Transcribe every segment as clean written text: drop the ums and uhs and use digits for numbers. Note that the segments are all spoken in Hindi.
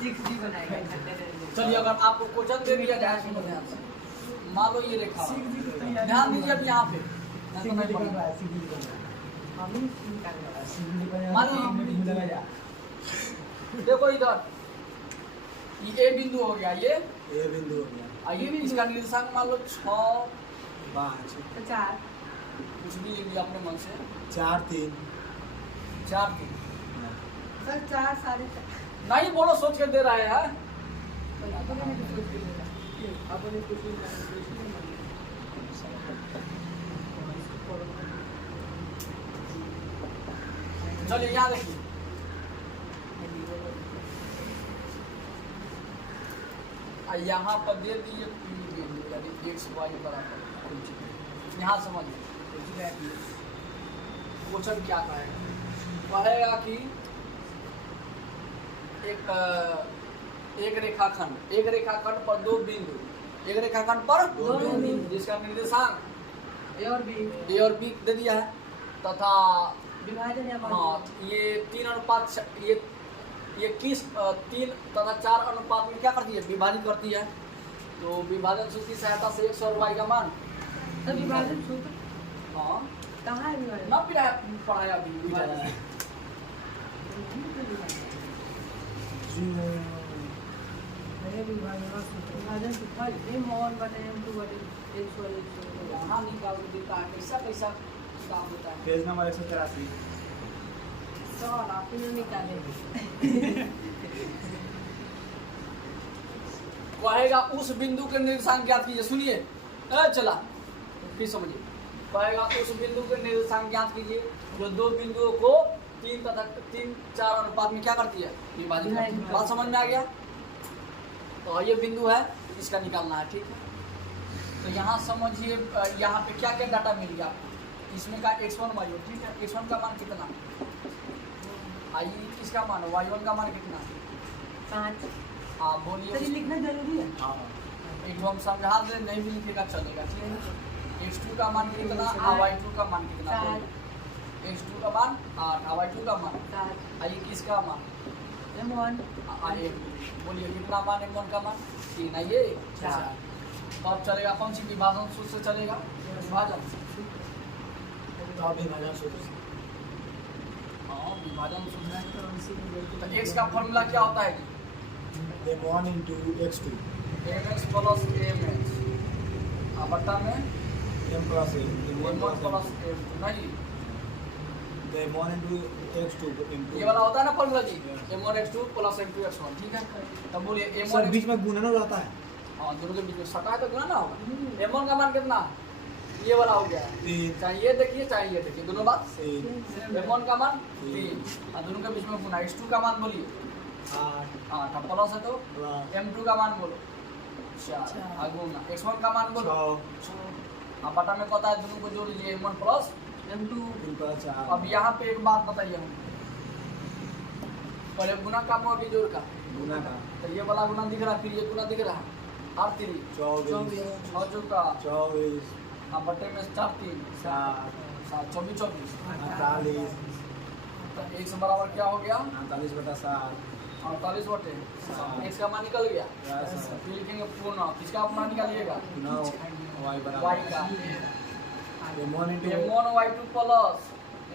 6D बनाएगा। चलिए अगर आपको क्वेश्चन दे दिया जाए सुनो ध्यान से, मान लो ये रेखा, ध्यान दीजिए अब यहाँ पे मान लो देखो इधर ये ए बिंदु हो गया, ये बिंदु हो गया, ये भी इसका निर्देशांक मान लो 6 5 4 कुछ भी ले लिया अपने मन से 4 3 4 3 सर 4 4.5 नहीं बोलो सोच के दे रहे हैं। चलिए यहाँ देखिए यहाँ पर दे दिए पी बिंदु यानी एक्स वाई बराबर, यहाँ समझिए क्वेश्चन क्या कहेगा, कहेगा कि एक रेखाखंड पर दो बिंदु, एक रेखाखंड पर दो बिंदु जिसका निर्देशांक ए और बी दे दिया है तथा विभाजन या हाँ ये 3 अनुपात ये किस 3 तथा 4 अनुपात में क्या करती है, विभाजित करती है। तो विभाजन सूत्र की सहायता से x और y का मान, तो विभाजन सूत्र हाँ कहाँ है विभाजन? ना पढ़ाया अभी विभाजन। विभाजन सूत्र m1 बटे m2 बटे x1 यहाँ निकाल देता है, कैसा कैसा काम होता है। पेज नंबर 183 चल आप ही निकालेंगे। कहेगा उस बिंदु के निर्देशांक ज्ञात कीजिए, सुनिए चला फिर समझिए, कहेगा उस बिंदु के निर्देशांक ज्ञात कीजिए जो दो बिंदुओं को 3 तथा 3-4 अनुपात में क्या करती है, विभाजित करती है। बात समझ में आ गया। तो ये बिंदु है, इसका निकालना है, ठीक है। तो यहाँ समझिए यहाँ पे क्या क्या डाटा मिल गया आपको, इसमें का x1 y1, ठीक है। x1 का मान कितना, आई किसका मान, y1 का मान कितना, 5 हाँ बोलिए। तो ये लिखना जरूरी है। हाँ एक हम समझा दे, नहीं भी लिखेगा चलेगा, ठीक है। x2 का मान कितना, y2 का मान कितना, x2 का मान 8, y2 का मान 7 आई किसका मान m1 बोलिए कितना मान, m1 का मान 3, ये 4। तो अब चलेगा कौन सी विभाजन सूत्र से चलेगा, विभाजन विभाजन सूत्र हाँ विभाजन सूत्र है। तो x का फॉर्मूला क्या होता है, m1 into x2 mx plus mx बट्टा में m plus m m1 plus m2 नहीं, m1 into x2 into ये वाला होता है ना फॉर्मूला जी, m1 x2 plus m2 x1, ठीक है। तब बोलिए सर m1 बीच में गुणन हो जाता है, हाँ दोनों के बीच में सटा है तो गुना ना होगा। m1 का मान कितना, ये वाला हो गया, 3 चाहे ये देखिए चाहे ये देखिए, दोनों बात m1 का मान 3 और दोनों के बीच में गुना। x2 का मान बोलिए 8 8 प्लस है तो प्लस m2 का मान बोलो 4 और गुना x1 का मान बोलो 6 अब बटा में पता है, दोनों को जोड़ लीजिए m1 प्लस m2 3 plus 4 अब यहाँ पे एक बात बताइए हम, पहले गुना का अभी जोड़ का, गुना का तो ये वाला गुना दिख रहा है, फिर ये गुना दिख रहा है, 8 3 24 6 चौका 24 अब बटे में 4 3 7 7 24 24 48 तो x बराबर क्या हो गया, 48 बटा 7 48 बटे x का मान निकल गया। फिर लिखेंगे पूर्ण, किसका मान निकालिएगा, 9 y y बराबर का m1 into m1 y2 plus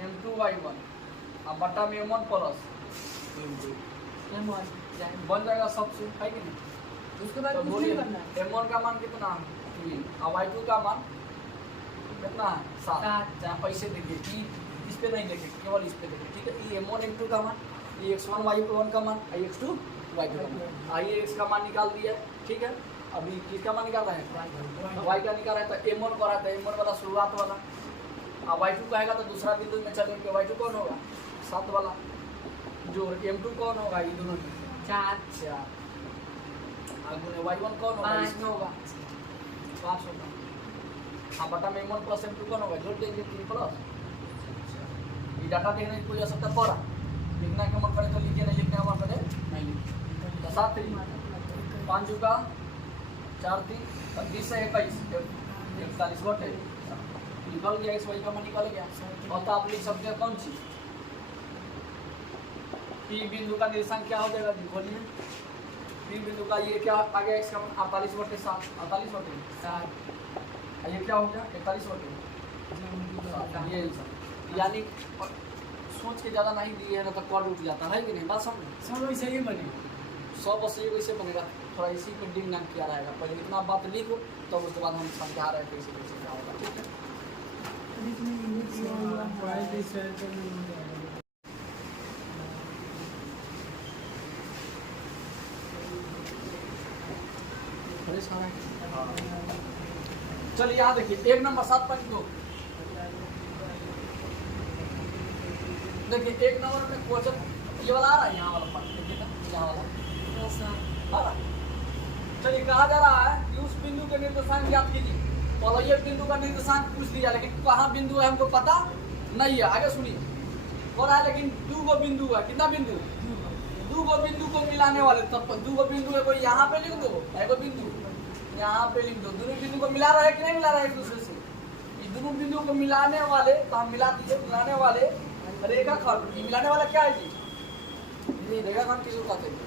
m2 y1 अब बट्टा में m1 प्लस into m1 बन जाएगा सबसे, है कि नहीं। उसके बाद तो कुछ बोलिए नहीं करना है। m1 का मान कितना है 3 और y2 का मान कितना है 7। चाहे पैसे देखिए कि इस पे नहीं देखे, केवल इस पे देखे, ठीक है। ये m1 m2 का मान, ये x1 y1 का मान, x2 y2 का मान, आइए x का मान निकाल दिया, ठीक है। अभी किसका मान निकाल रहे हैं, y का निकाल रहे हैं। तो m1 पर आता है, m1 वाला शुरुआत वाला, अब y2 कहेगा तो दूसरा बिंदु में चलेंगे, y2 कौन होगा 7 वाला, जो m2 कौन होगा, ये दोनों 4 आगे y1 कौन होगा, इसमें होगा 5 होगा। हाँ बटा में m1 प्लस m2 कौन होगा, जोड़ देंगे 3 प्लस। ये डाटा देखने की कोई आवश्यकता पड़ा, लिखना के मन करे तो लीजिए, नहीं लिखने का मन करे नहीं लीजिए। तो 7 3 5 का 4 3 20 से 21 41 बटे निकल गया, x y का मान निकल गया। और तो आप लिख सकते हैं कौन सी, P बिंदु का निर्देशांक क्या हो जाएगा, बोलिए तीन बिंदु का ये क्या आ गया इसका 48/7 48/7 ये क्या हो गया 41/7 ये यानी सोच के ज़्यादा नहीं दिए है ना तो कॉर्ड उठ जाता है कि नहीं बात समझ सब वैसे ही बने 100 बस ये वैसे बनेगा थोड़ा इसी पे डिंग नाम किया रहेगा पहले इतना बात लिखो तो उसके बाद हम समझा रहे हैं कैसे कैसे क्या होगा ठीक है चलिए यहाँ देखिए 1 नंबर 7.2 देखिए 1 नंबर में क्वेश्चन ये वाला आ रहा है यहाँ वाला पार्ट देखिए ना यहाँ वाला आ रहा है चलिए कहा जा रहा है कि उस बिंदु के निर्देशांक ज्ञात कीजिए तो ये बिंदु का निर्देशांक पूछ लिया लेकिन कहाँ बिंदु है हमको पता नहीं है आगे सुनिए हो रहा है लेकिन 2 बिंदु है कितना बिंदु 2 बिंदु को मिलाने वाले तब 2 बिंदु है कोई यहाँ पे लिख दो एगो बिंदु यहाँ पे लिख दो दोनों बिंदु को मिला रहा है कि नहीं मिला रहा है एक दूसरे से ये दोनों बिंदु को मिलाने वाले तो हम मिला दीजिए मिलाने वाले रेखाखंड मिलाने वाला क्या है जी रेखाखंड किसको कहते हैं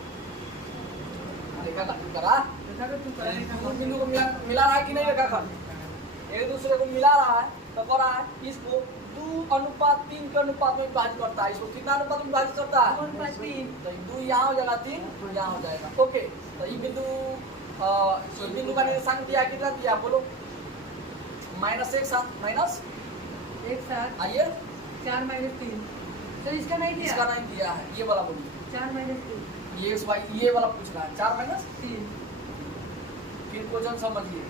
रेखाखंड करा दोनों बिंदु को मिला रहा है कि नहीं रेखाखंड एक दूसरे को मिला रहा है तो कर रहा है इसको 2:3 के अनुपात में विभाजित करता है इसको कितना अनुपात में विभाजित करता है 2:3 तो 2 यहाँ हो जाएगा 3 यहाँ हो जाएगा ओके तो ये बिंदु का निर्देशांक दिया कितना दिया बोलो -1 एक साथ आइए 4 - 3 तो इसका नहीं दिया इसका नहीं दिया है ये वाला बोलिए 4 - 3 ये वाला पूछ रहा है 4 - 3 फिर क्वेश्चन समझिए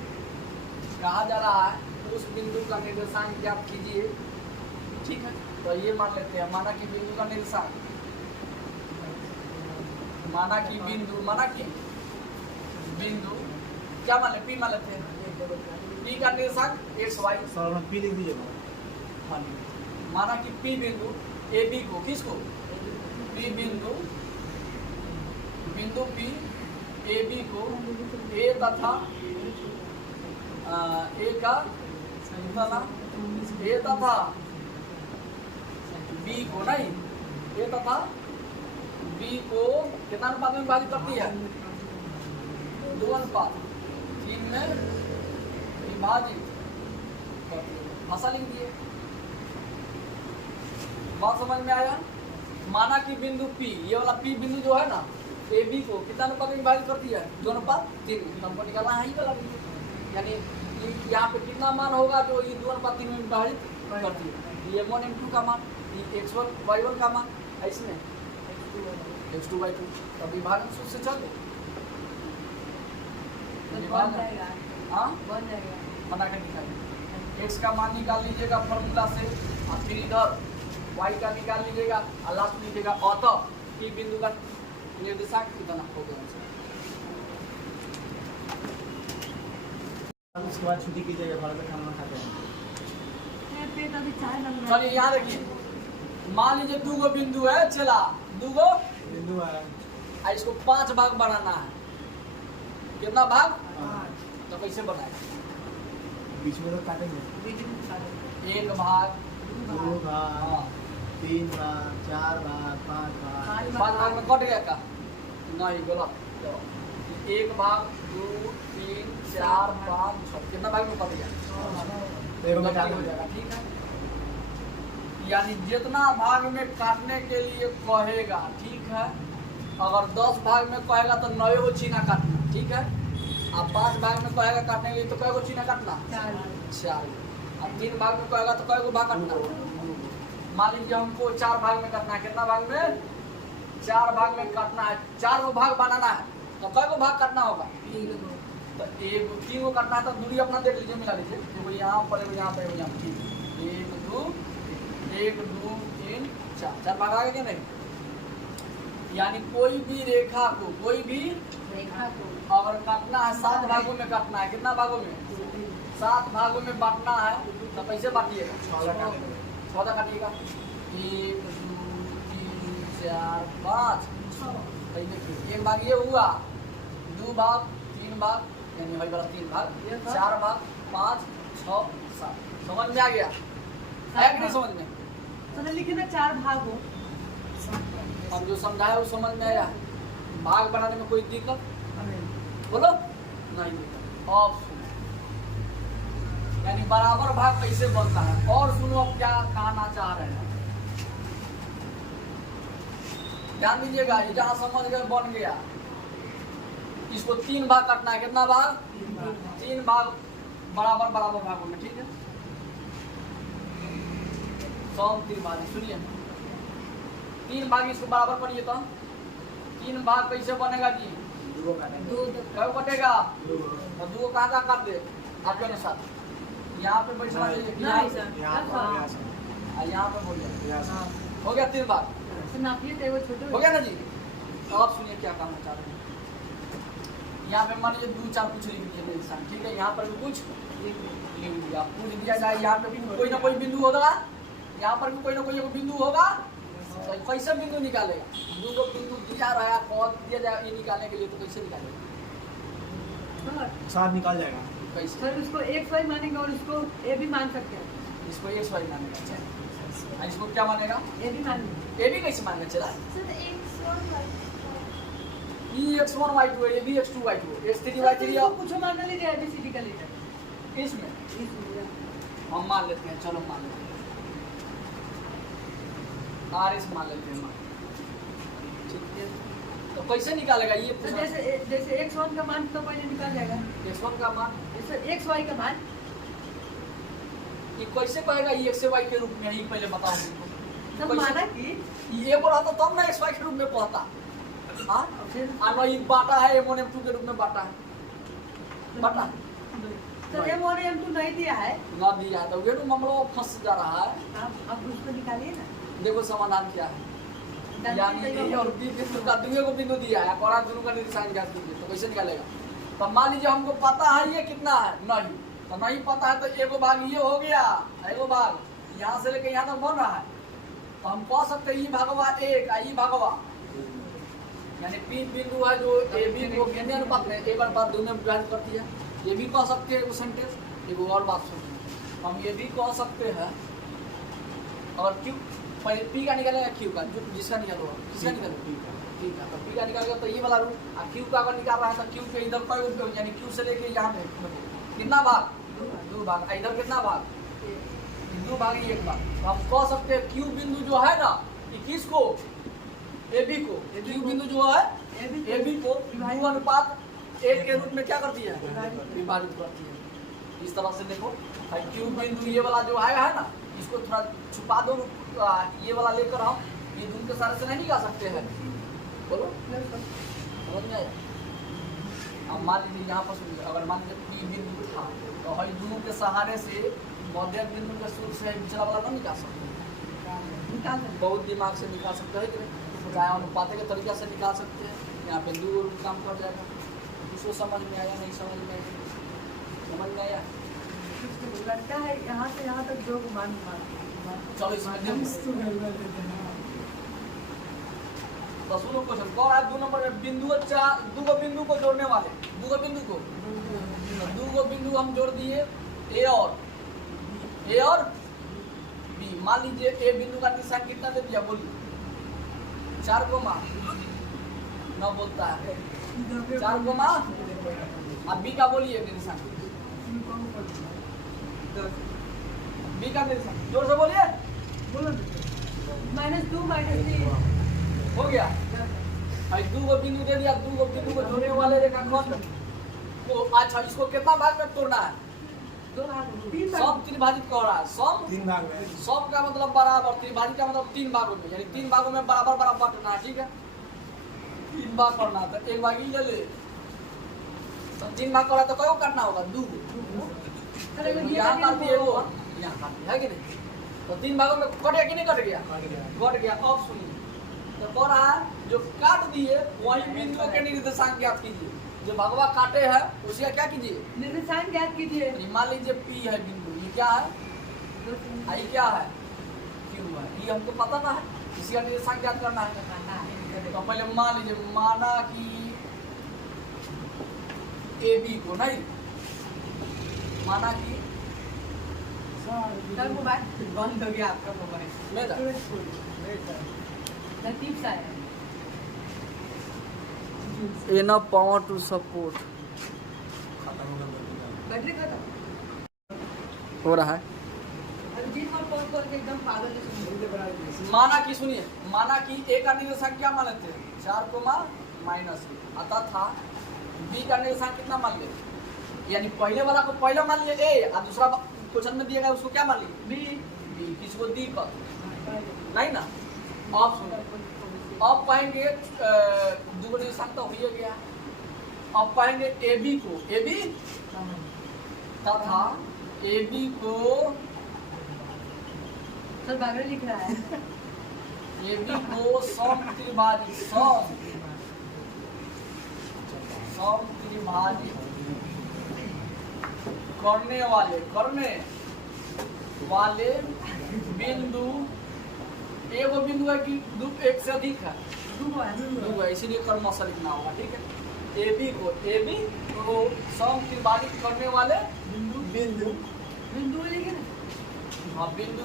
कहा जा रहा है उस बिंदु का निर्देशांक ज्ञात कीजिए ठीक है तो ये मान लेते हैं माना कि बिंदु का निर्देशांक माना कि बिंदु क्या मान ले पी मान लेते हैं पी का निर्देशांक XY सर में पी लिख दीजिएगा माना कि पी बिंदु AB को किसको पी बिंदु P AB को A तथा A का A तथा B को नहीं A तथा B को कितना अनुपात में विभाजित करती है 2:3 में विभाजित भाषा लिख दिए बात समझ में आया माना कि बिंदु P ये वाला P बिंदु जो है ना AB को कितना अनुपात में विभाजित करती है 2:3 हमको निकालना है ही वाला बिंदु यानी यहाँ पे कितना मान होगा जो ये 2:3 में विभाजित करती है ये M1 M2 का मान ये X1 Y1 का मान है इसमें X2 Y2 तो विभाजन सूत्र से चल बन जाएगा हाँ बन जाएगा बना के निकालिए x का मान निकाल लीजिएगा फॉर्मूला से और फिर इधर y का निकाल लीजिएगा और लास्ट में लीजिएगा अतः ये बिंदु का निर्देशांक कितना हो गया उसके बाद छुट्टी कीजिएगा घर में खाना खाते हैं पेट अभी चाय लग रहा चलिए यहाँ देखिए मान लीजिए 2 बिंदु है चला 2 बिंदु है और इसको 5 भाग बनाना है कितना भाग तो कैसे बनाए बीच में तो काटेंगे है 1 भाग 2 भाग हाँ 3 भाग 4 भाग 5 भाग 5 भाग में कट गया का नहीं गलत 1 भाग 2 3 4 5 6 कितना भाग में कट गया एक में काट हो जाएगा ठीक है यानी जितना भाग में काटने के लिए कहेगा ठीक है अगर 10 भाग में कहेगा तो 9 गो चीना काटना ठीक है अब 5 भाग में कहेगा काटने के लिए तो कै गो चीना काटना 4 अब 3 भाग में कहेगा तो कै गो भाग काटना मान लीजिए हमको 4 भाग में काटना है कितना भाग में 4 भाग में काटना है 4 गो भाग बनाना है तो कै गो भाग काटना होगा तो 3 गो काटना है तो दूरी अपना देख लीजिए मिला लीजिए देखो यहाँ पर एगो यहाँ पर एगो यहाँ पर 1 2 3 4 भाग आ गए कि नहीं यानी कोई भी रेखा को अगर काटना है 7 भागों में काटना है कितना भागों में 7 भागों में बांटना है तो कैसे बांटिएगा 14 काटिएगा 1 2 3 4 5 देखिए 1 भाग ये हुआ 2 भाग 3 भाग यानी वही वाला 3 भाग 4 भाग 5 6 7 समझ में आ गया है कि नहीं समझ में तो लिखे ना 4 भाग हो हम जो समझाया वो समझ में आया भाग बनाने में कोई दिक्कत बोलो नहीं मिलता। अब सुनो, यानी बराबर भाग कैसे बनता है, और सुनो अब क्या कहना चाह रहे हैं, ध्यान दीजिएगा। ये जहां समझ गए बन गया, इसको 3 भाग काटना है। कितना भाग? 3 भाग, बराबर बराबर भागों में, ठीक है। सम 3 भाग, सुनिए 3 भाग इसको बराबर पढ़िए तो 3 भाग कैसे बनेगा जी? 2 काटेंगे। 2 कब कटेगा? 2 और 2 कहाँ कहाँ काट दे आपके अनुसार? यहाँ पे बैठना चाहिए, नहीं सर, यहाँ पर हाँ। यहाँ से यहाँ पे बोलिए। यहाँ से। हो गया 3 भाग, तो नापिए थे वो छोटे हो गया ना जी। तो आप सुनिए क्या कहना चाह रहे हैं। यहाँ पे मान लीजिए 2 4 कुछ लिख दिए इंसान, ठीक है। यहाँ पर भी कुछ लिख दिया, पूछ दिया जाए। यहाँ पे भी कोई ना कोई बिंदु होगा, यहाँ पर भी कोई ना कोई बिंदु होगा। तो कैसे बिंदु निकालेगा? 2 बिंदु दिया रहा है, कौन दिया जाए ये निकालने के लिए, तो कैसे निकालेगा? साथ निकाल जाएगा। कैसे? सर उसको एक वाई मानेंगे और उसको ए भी मान सकते हैं। इसको एक सवाल मानेगा, अच्छा। इसको क्या मानेगा? ए भी मान लेंगे। ये भी कैसे मानेगा? चला x1 y2 है, ये भी x2 y2 है, x3 y3 इसको कुछ मान लीजिए ABCD का लेटर इसमें इसमें हम मान लेते हैं। चलो मान लेते हैं, RS मान लेते हैं, ठीक है। तो कैसे निकालेगा ये? तो जैसे x1 का मान तो पहले निकाल जाएगा, x1 का मान जैसे xy का मान ये कैसे कहेगा? ये x से y के रूप में ही पहले बताओ मुझको। सब माना कि ये बोला तो तब ना x y के रूप में पढ़ता। हाँ, फिर और ये बाटा है, m1 m2 के रूप में बाटा है, बाटा तो M1 M2 नहीं दिया है, ना दिया है, तो ये तो मामला फंस जा रहा है। अब उसको निकालिए ना। देखो समाधान क्या है, यानी ए और बी बिंदु का दुनिया को बिंदु दिया है और आप दोनों का निशान ज्ञात कीजिए, तो कैसे निकालेगा? तो मान लीजिए हमको पता है ये कितना है, नहीं तो नहीं पता है, तो एगो भाग ये हो गया, एगो भाग यहाँ से लेके यहाँ तक बन रहा है। तो हम कह सकते हैं ये भागवा 1 ये भागवा, यानी P बिंदु है जो ए बी को केंद्रीय अनुपात में एक बार 2 में विभाजित करती है। ये भी कह सकते हैं सेंटेंस। एक और बात सुनिए, हम ये भी कह सकते हैं और क्यू पहले P का निकालेगा Q का, जो जिसका निकाल होगा, किसका निकालेगा? ठीक है, तो P का निकालेगा तो ये वाला रूल, और Q का अगर निकाल रहा है तो Q के इधर कोई, यानी Q से लेके यहाँ पे कितना भाग? 2 भाग। इधर कितना भाग? 2 भाग 1 भाग। तो हम कह सकते हैं Q बिंदु जो है ना, ये किसको? AB को। Q बिंदु जो है AB को 2 अनुपात 1 के रूप में क्या करती है? विभाजित करती है। इस तरह से देखो, Q बिंदु ये वाला जो आएगा है ना, इसको थोड़ा छुपा दो, ये वाला लेकर हम ये दूर के सारे से नहीं निकाल सकते हैं। बोलो समझ में आया? अब मान लीजिए यहाँ पर सुनिए, अगर मान लीजिए P बिंदु था तो हम दोनों के सहारे से मध्य बिंदु के सूत्र से पिछला वाला नहीं निकाल सकते, निकाल सकते बहुत दिमाग से निकाल सकते हैं कि नहीं, चाहे अनुपात के तरीके से निकाल सकते हैं। यहाँ पे 2 रूप काम कर जाएगा। इसको समझ में आया? नहीं समझ में आया? समझ में आया? लगता है यहाँ से यहाँ तक 2 को मान चलो इसमें देखो, तो सुनो क्वेश्चन कौन है 2 नंबर में? बिंदु 2 बिंदु को जोड़ने वाले, 2 बिंदु को, 2 बिंदु हम जोड़ दिए ए और बी। मान लीजिए ए बिंदु का निशान कितना दे दिया? बोलिए 4 9 बोलता है, 4 अब बी का बोलिए निशान, बी का निशान जोर से बोलिए, बोलो -2 -3 हो गया। 2 बिंदु दे दिया, 2 बिंदु को जोड़ने वाले रेखाखंड को, अच्छा इसको कितना भाग में तोड़ना है? 2 भाग 3 भाग सब त्रिभाजित कर रहा है, सब 3 भाग में। सब का मतलब बराबर, त्रिभाजित का मतलब 3 भागों में, यानी 3 भागों में बराबर बराबर बांटना है, ठीक है। 3 भाग करना है तो 1 भाग ही ले ले, तो 3 भाग करा तो कई काटना होगा? 2 यहाँ काट दिए, वो यहाँ काट दिया है कि नहीं? तो 3 भागों में कट गया कि नहीं कट गया? कट गया। अब सुनिए, तो कह रहा है जो काट दिए वही बिंदुओं के निर्देशांक ज्ञात कीजिए। जो भगवा काटे हैं उसका क्या कीजिए? निर्देशांक ज्ञात कीजिए। मान लीजिए P है बिंदु, ये क्या है? आई क्या है? Q है। ये हमको पता ना है, इसका निर्देशांक ज्ञात करना है। तो पहले मान लीजिए, माना कि AB को, नहीं माना कि सर मोबाइल बंद हो गया आपका मोबाइल, मेरा लतीफ सा है। enough power to support battery खत्म हो रहा है। अभी जी पर कॉल करके एकदम पागल जैसे माना कि सुनिए, माना कि ए का निर्देशांक क्या मान लेते हैं 4 माइनस अतः था बी का निर्देशांक कितना मान लिए, यानी पहले वाला को पहले मान लिए ए और दूसरा क्वेश्चन में दिया गया उसको क्या मान लिए बी बी, किसको दी का नहीं ना। अब सुनिए, अब पाएंगे दो निर्देशांक तो हो ही गया। अब पाएंगे ए बी को, ए बी तथा ए बी को सर बागड़े लिख रहा है ए बी को सम त्रिभाजित करने वाले बिंदु, एगो बिंदु है कि दो एक से अधिक है, दो है, इसीलिए कर्मशः लिखना होगा। ठीक है, ए बी को सम त्रिभाजित करने वाले बिंदु लिखे ना हाँ बिंदु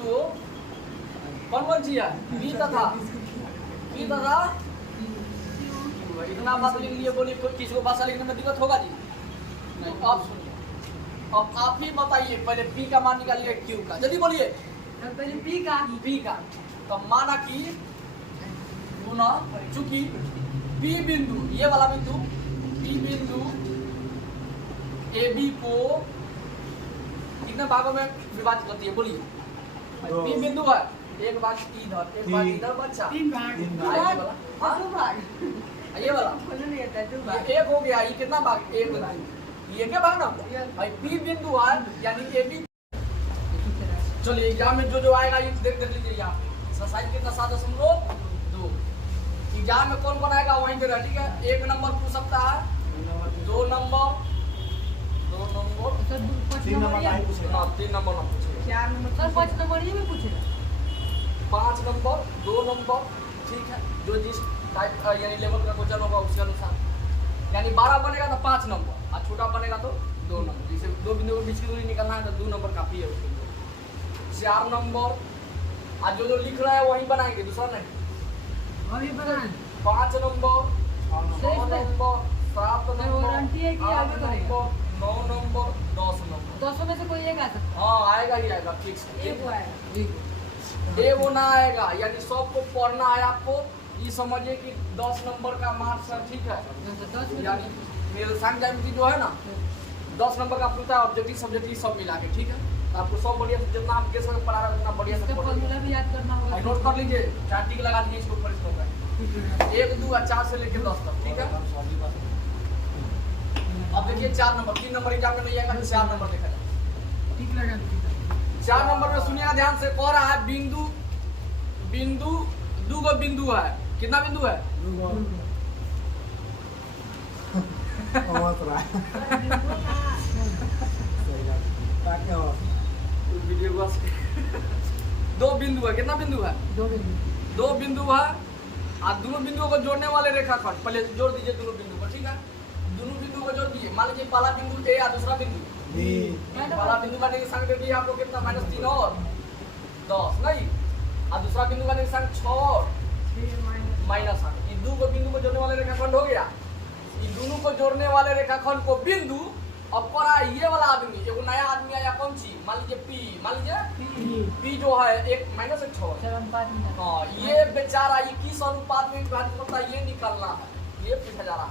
कौन चीज है बी तथा इतना बात लिख लिए, बोलिए किसी को भाषा लिखने में दिक्कत होगा जी नहीं। आप सुनिए, अब आप ही बताइए, पहले पी का मान निकालिए क्यू का, जल्दी बोलिए। पहले पी का तो माना कि गुना, चूंकि पी बिंदु ये वाला बिंदु पी बिंदु ए बी को कितने भागों में विभाजित करती है बोलिए। पी बिंदु है, एक भाग इधर एक भाग इधर बच्चा 3 भाग ये वाला हाँ? 2 भाग ये वाला बोलने नहीं आता है 2 भाग ये एक हो गया, ये कितना भाग एक भाग, ये क्या भाग ना भाई पी बिंदु है यानी ए बी। चलिए एग्जाम में जो आएगा ये देख लीजिए यहाँ पे एक्सरसाइज कितना 7.2 एग्जाम में कौन आएगा वहीं पे रह। ठीक है, 1 नंबर पूछ सकता है, 2 नंबर सर 5 3 नंबर नंबर नहीं पूछेगा। 3 नंबर ना पूछेगा, 4 नंबर सर 5 नंबर ये भी पूछेगा 5 नंबर 2 नंबर। ठीक है, जो जिस टाइप यानी लेवल का क्वेश्चन होगा उसके अनुसार, यानी 12 बनेगा तो 5 नंबर और छोटा बनेगा तो 2 नंबर। जैसे 2 बिंदु के बीच की दूरी निकालना है तो 2 नंबर काफी है उसके लिए। 4 नंबर आज जो लिख रहा है वही बनाएंगे, दूसरा नहीं। अभी बना 5 नंबर 6 नंबर 7 सर वारंटी है कि आगे करेगा 9 नंबर 10 नंबर। 200 में से कोई एक आ सकता हाँ आएगा ही आएगा, फिक्स है एक वो आएगा ए वो ना आएगा, यानी सबको पढ़ना है आपको। ये समझिए कि 10 नंबर का मार्क्स है। ठीक है, 10 में यानी निर्देशांक ज्यामिति जो है ना 10 नंबर का पूछता है, ऑब्जेक्टिव सब्जेक्टिव सब मिला के। ठीक है, तो आपको सब बढ़िया से जितना आप कैसे पढ़ा रहे उतना बढ़िया से इसका पढ़ फॉर्मूला भी याद करना होगा। नोट कर लीजिए, 4 टिक लगा दीजिए इसको ऊपर इसको 1 2 और 4 से लेकर 10 तक। ठीक है, अब देखिए 4 नंबर 3 नंबर एग्जाम में नहीं आएगा तो 4 नंबर देखा जाए। ठीक लगा 4 नंबर में सुनिएगा ध्यान से, कह रहा है बिंदु 2 गो बिंदु है। कितना बिंदु है? वीडियो 2 बिंदु है। कितना बिंदु है? 2 बिंदु है और दोनों बिंदुओं को जोड़ने वाले रेखाखंड पहले जोड़ दीजिए दोनों बिंदु को। ठीक है, दोनों बिंदु को जोड़ दीजिए। मान लीजिए पहला बिंदु ए और दूसरा बिंदु बी। पहला बिंदु का निर्देशांक दे दिया आपको कितना -3 और 10 नहीं, और दूसरा बिंदु का निर्देशांक 6 और -8। ये 2 को बिंदु को जोड़ने वाले रेखाखंड हो गया। ये दोनों को जोड़ने वाले रेखाखंड को बिंदु अब करा ये वाला आदमी, एगो नया आदमी आया कौन सी, मान लीजिए पी, मान लीजिए पी जो है 1 - 6। हाँ, ये बेचारा ये किस अनुपात में विभाजित करता है ये निकालना है, ये पूछा जा रहा है।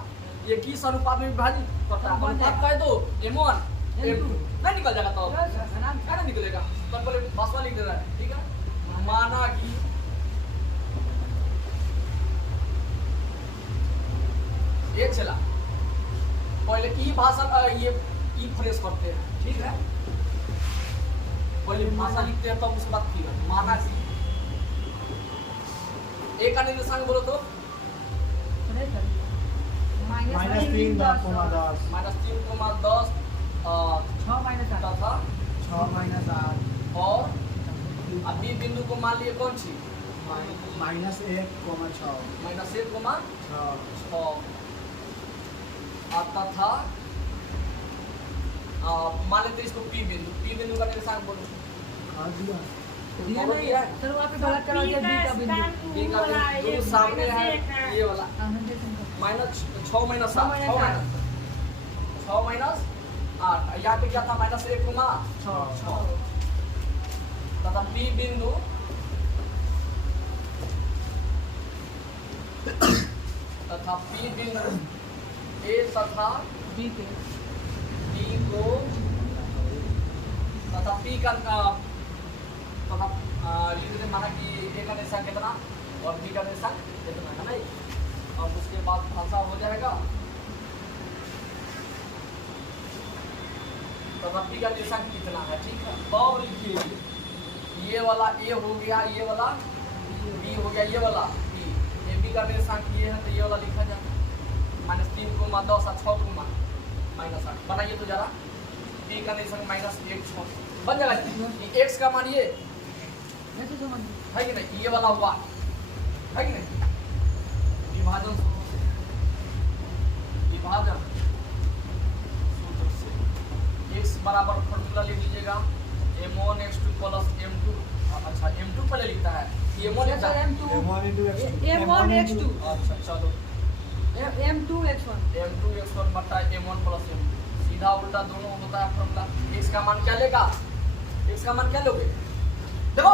ये किस अनुपात में विभाजित करता है? अनुपात कह दो M1 M2 नहीं निकल जाएगा तो क्या नहीं निकलेगा, तो पहले भाषा लिख देना है। ठीक है, माना कि ये चला पहले ई भाषा ये ई फ्रेश करते हैं। ठीक है, पहले भाषा लिखते हैं तब उसके बाद की माना कि ए का निर्देशांक बोलो तो -3, 10 -3, 10 तथा 6 - 8 और अभी बिंदु को मान लिए कौन सी -1, 6 -1, 6 तथा मान लेते इसको पी बिंदु का निर्देशांक बोलो। दिया नहीं है सर, वहाँ पे गलत करा दिया बी का बिंदु बी का बिंदु सामने है ये वाला माइनस 6 माइनस 7 6 माइनस 6 माइनस 8 यहाँ पे क्या था माइनस 1 गुना 6 तथा P बिंदु तथा P बिंदु A तथा बी के B को तथा P का तथा लिखते माना कि A का निर्देशांक कितना और B का निर्देशांक कितना है नहीं। अब उसके बाद भाषा हो जाएगा तथा P का निर्देशांक कितना है। ठीक है, और लिखिए ये वाला A हो गया, ये वाला B हो गया, ये वाला B A B का निर्देशांक ये है तो ये वाला लिखा जाए -3 को 10 और 6 को -8 बनाइए तो जरा P का निर्देशांक -1 6 बन जाएगा। ये x का मान ये ऐसे समझ है कि नहीं, ये वाला हुआ है कि नहीं। विभाजन सूत्र से x बराबर फॉर्मूला ले लीजिएगा m1 x2 प्लस m2। अच्छा m2 पहले लिखता है m1 लिखता है M2 M1 into X2 M1 X2 अच्छा चलो M2 X1 m2 x1 बटा m1 प्लस m2 सीधा उल्टा दोनों होता है फॉर्मूला। x का मान क्या लेगा, x का मान क्या लोगे देखो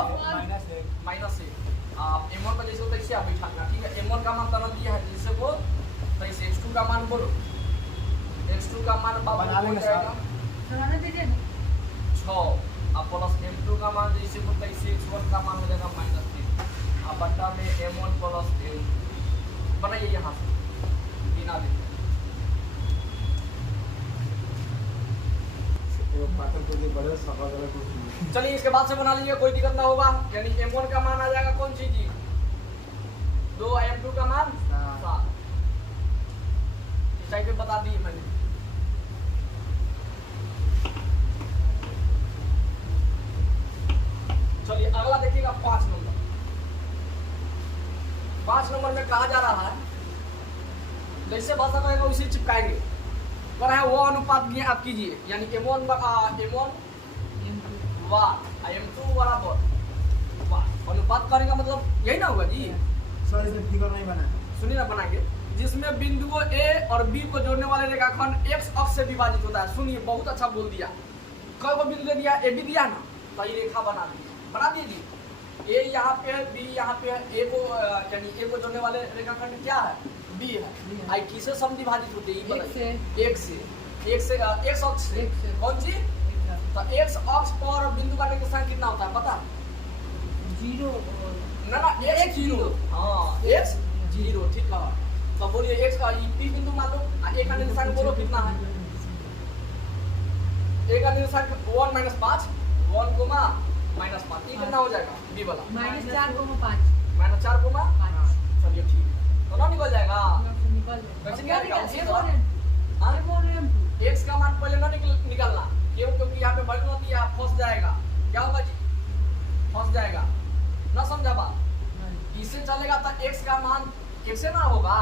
-1 आप m1 पर जैसे होता है इसे आप बिठाना। ठीक है, m1 का मान तरह दिया है जिससे वो तो इसे x2 का मान बोलो। x2 का मान बाबा बना लेंगे जाएगा बनाने दीजिए ना 6 अब प्लस m2 का मान जैसे होता है इसे x1 का मान हो जाएगा -3 अब बटा में m1 प्लस m बनाइए यहाँ से बिना लिखे। बड़े सफा चलिए इसके बाद से बना लीजिए, कोई दिक्कत ना होगा। यानी m1 का मान आ जाएगा कौन सी जी 2 m2 का मान 7 इस टाइप पे बता दिए मैंने। चलिए अगला देखिएगा 5 नंबर। 5 नंबर में कहा जा रहा है जैसे भाषा कहेगा उसे चिपकाएंगे कर है वो अनुपात आप कीजिए यानी m1 m2 बराबर अनुपात करने का मतलब यही ना होगा जी। सर इसमें फिगर नहीं बना है। सुनिए ना बनाएंगे जिसमें बिंदुओं A और B को जोड़ने वाले रेखाखंड x अक्ष से विभाजित होता है। सुनिए बहुत अच्छा बोल दिया। कई को बिंदु दिया A B दिया ना तो ये रेखा बना दीजिए A यहाँ पे है B यहाँ पे है A को यानी A को जोड़ने वाले रेखाखंड क्या है B है। आई किसे सम विभाजित होते हैं एक से x अक्ष से कौन सी तो x अक्ष पर बिंदु का निर्देशांक कितना होता है पता 0 ना x 0 हाँ x 0 ठीक है। तो बोलिए x का P बिंदु मान लो A का निर्देशांक बोलो कितना है A का निर्देशांक 1 - 5 1 कोमा -5 ये कितना हो जाएगा B वाला -4,5 -4 कोमा 5 चलिए ठीक है तो ना निकल जाएगा निकल कैसे क्या निकलेगा? निकल उसी तरह। हाँ? M1 x का मान पहले ना निकलना क्यों क्योंकि यहाँ पे वैल्यू ना दिया फंस जाएगा। क्या होगा जी फंस जाएगा ना समझा बात। इससे चलेगा तो x का मान x से ना होगा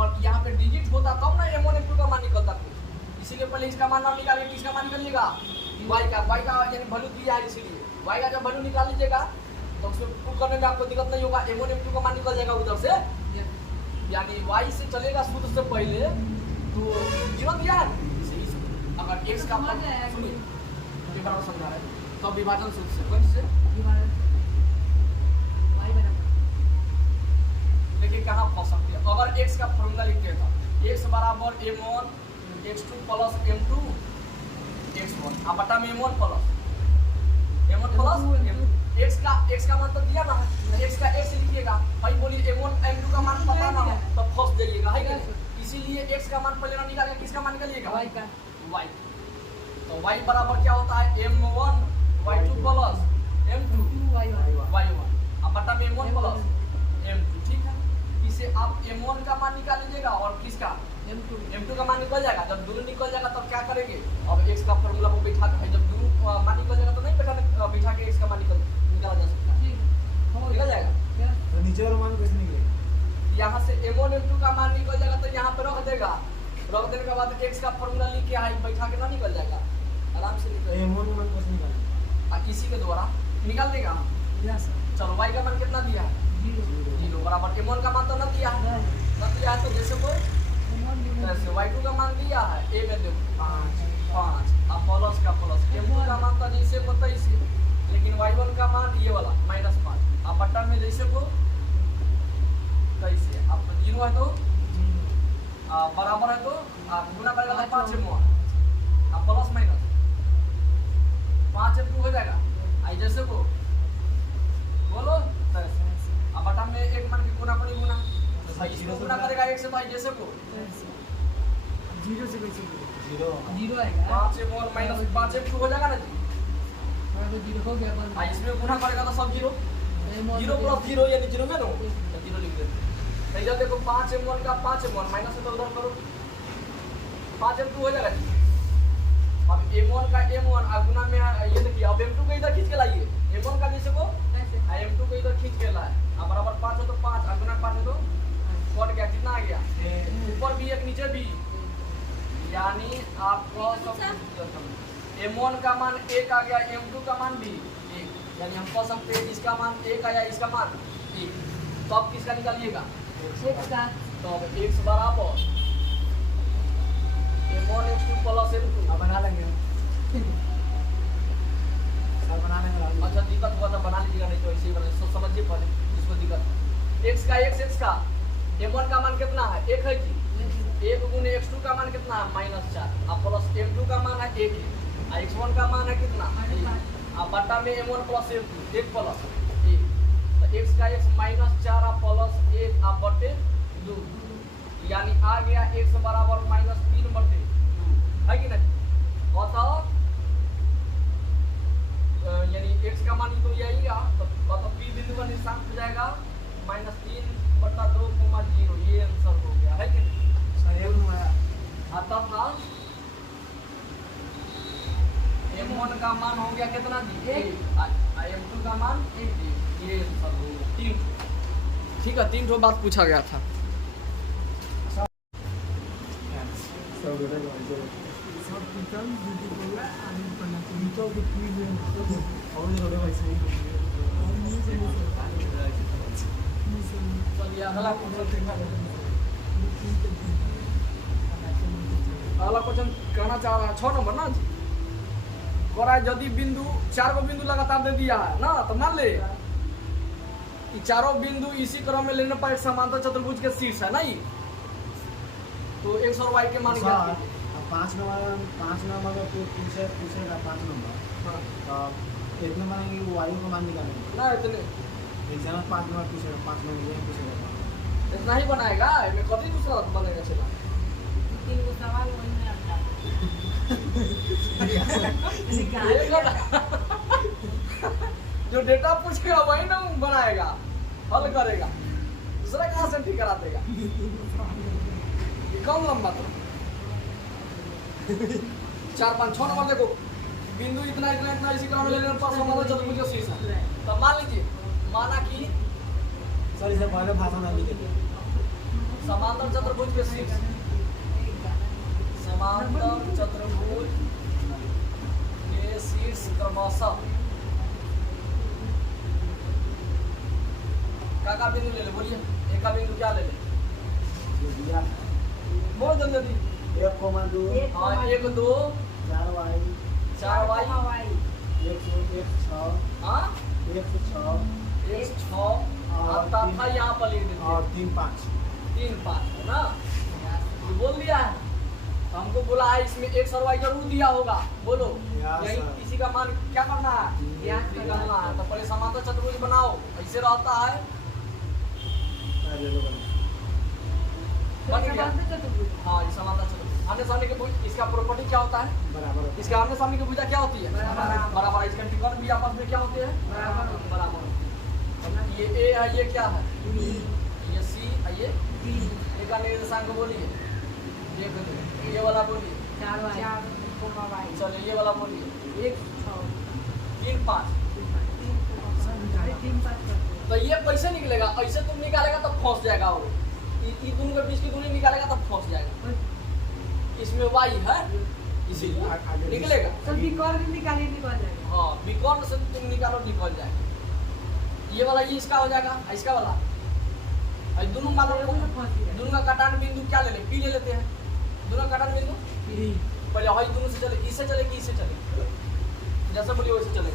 और यहाँ पे डिजिट होता तब ना m1 m2 का मान निकलता कुछ। इसीलिए पहले इसका मान ना निकालिए किसका मान निकलिएगा y का यानी वैल्यू दिया है इसीलिए y का जब वैल्यू निकाल लीजिएगा तो उसको प्रूव करने में आपको दिक्कत नहीं होगा। m1 m2 का मान निकल जाएगा उधर से यानी y से चलेगा सूत्र से पहले तो 0 दिया है अगर x का मान सुनिए ये बराबर समझा रहा है तो विभाजन सूत्र से कौन से लेकिन कहाँ फंस सकते हैं अगर x का फॉर्मूला लिखते हैं तो x बराबर m1 x2 plus m2 x1 अब बटा में m1 प्लस x का मान तो दिया ना x का x लिखिएगा भाई बोलिए m1 m2 का मान पता ना हो तो फंस जाइएगा है क्या। इसीलिए x का मान पहले ना निकालेगा किसका मान निकालिएगा y तो y बराबर क्या होता है m1 y2 plus m2 y1 अब बटा में m1 प्लस m2 ठीक है। इसे आप m1 का मान निकाल लीजिएगा और किसका m2 का मान निकल जाएगा। जब दोनों निकल जाएगा तब क्या करेंगे अब x का फॉर्मूला को बैठा के जब दोनों मान निकल जाएगा तो नहीं बैठा के x का मान निकाला जा सकता है निकल जाएगा। तो नीचे वाला मान कैसे निकलेगा यहाँ से m1 m2 का मान निकल जाएगा तो यहाँ पे रख देगा रख देने के बाद x का फॉर्मूला लिख के हाई बैठा के ना निकल जाएगा आराम से निकल m1 का मान कैसे निकालेगा इसी के द्वारा निकाल देगा। चलो y का मान कितना दिया है 0 बराबर m1 का मान तो ना दिया है मतलब दिया है तो जैसे को जैसे y2 का मान दिया है a में देखो 5 अब प्लस का प्लस m2 का मान था जैसे को तैसे, लेकिन y1 का मान ये वाला -5 अब बट्टा में जैसे को तैसे। अब 0 है तो बराबर है तो आप गुना करेगा तो 5 m1 अब प्लस माइनस 5 m2 हो जाएगा। आई जैसे को बोलो तैसे। अब बटा में एक मान के गुना करी गुना इसको गुना करेगा 1 से तो आई जैसे को 0 से कैसे 0 आएगा 5 m1 माइनस 5 m2 हो जाएगा ना जी। तो 0 हो गया बन इसमें गुना करेगा तो सब 0 0 प्लस 0 यानी 0 में ना 0 लिख देते। तो इधर देखो 5 m1 का 5 m1 माइनस तो उधर करो 5 m2 हो जाएगा जी। अब m1 का m1 और गुना में ये देखिए अब m2 को इधर खींच के लाइए m1 का जैसे को m2 को इधर खींच के लाए अब बराबर 5 है तो 5 और गुना 5 है तो कट गया कितना आ गया ऊपर भी एक नीचे भी, यानी आपको m1 का मान 1 आ गया m2 का मान भी 1, यानी हम कह सकते हैं इसका मान 1 आया इसका मान 1। तो अब किसका निकालिएगा तो अब x बराबर m1 x2 प्लस m2 अब बना लेंगे सर बना लेंगे अच्छा दिक्कत हुआ था बना लीजिएगा नहीं तो ऐसे ही बना समझिए पहले इसको दिक्कत x का x का m1 का मान कितना है 1 है जी 1 गुने x2 का मान कितना है -4 अब प्लस m2 का मान है 1 और x1 का मान है कितना अब बटा में m1 प्लस m2 1 प्लस 1 तो x का x -4 और प्लस 1 अब बटे 2 यानी आ गया x बराबर -3 बटे 2 है कि नहीं। अतः यानी x का मान तो यही है तो p बिंदु का निर्देशांक हो जाएगा -3/2,0 ये आंसर हो गया है कि नहीं। अतः m1 का मान हो गया कितना जी 1 m2 का मान 1 ये आंसर हो गया 3। ठीक है 3 बात पूछा गया था। अगला क्वेश्चन कहना चाह रहा है 6 नंबर ना जी कह रहा है यदि बिंदु 4 गो बिंदु लगातार दे दिया है ना तो मान ले कि चारों बिंदु इसी क्रम में लेने पर एक समांतर चतुर्भुज के शीर्ष है नहीं तो x और y के मान क्या 5 नंबर पूछेगा 5 नंबर तो कितने मानेंगे वायु का मान निकालेंगे ना इतने एग्जाम 5 नंबर पूछेगा 5 नंबर ये पूछेगा इतना ही बनाएगा इसमें कभी दूसरा बनेगा चला 3 गो सवाल वही में आता जो डेटा पूछेगा वही ना बनाएगा हल करेगा दूसरा कहाँ से ठीक करा देगा कम लंबा तो 4 5 6 नंबर देखो बिंदु इतना इतना इतना इसी क्रम में लेने पर समांतर चतुर्भुज का शीर्ष है तो मान लीजिए माना कि सर इसे पहले भाषा में लिखे थे समांतर चतुर्भुज के शीर्ष समांतर चतुर्भुज के शीर्ष क्रमशः का बिंदु ले ले बोलिए एक का बिंदु क्या ले ले बहुत जल्दी 1,2 हाँ 1 2 4y 4y 1 6 हाँ 1 6 1 6 आता था यहाँ पर लिख देते और 3 5 3 5 है ना ये बोल दिया है तो हमको बोला है इसमें x और y जरूर दिया होगा बोलो यही किसी का मान क्या करना है निकालना है तो पहले समांतर चतुर्भुज बनाओ ऐसे रहता है बन गया हाँ ये समांतर चतुर्भुज आमने सामने के भुज इसका प्रॉपर्टी क्या होता है बराबर इसके आमने सामने की भुजा क्या होती है बराबर इसका त्रिकोण भी आपस में क्या होते हैं बराबर ये a है ये क्या है ये c है ये d का निर्देशांक बोलिए ये वाला बोलिए चलो ये वाला बोलिए 1 3 5 तो ये कैसे निकलेगा ऐसे तुम निकालेगा तो फंस जाएगा और ये दोनों के बीच की दूरी निकालेगा तो फंस जाएगा इसमें y है इसीलिए निकलेगा हाँ विकर्ण से तुम निकालो निकल जाएगा ये वाला ये इसका हो जाएगा इसका वाला और दोनों मानो दोनों का काटान बिंदु क्या ले ले, पी ले लेते हैं। दोनों का काटान बिंदु पहले हई दोनों से चले, इससे चले कि इससे चले, जैसे बोलिए वैसे चले,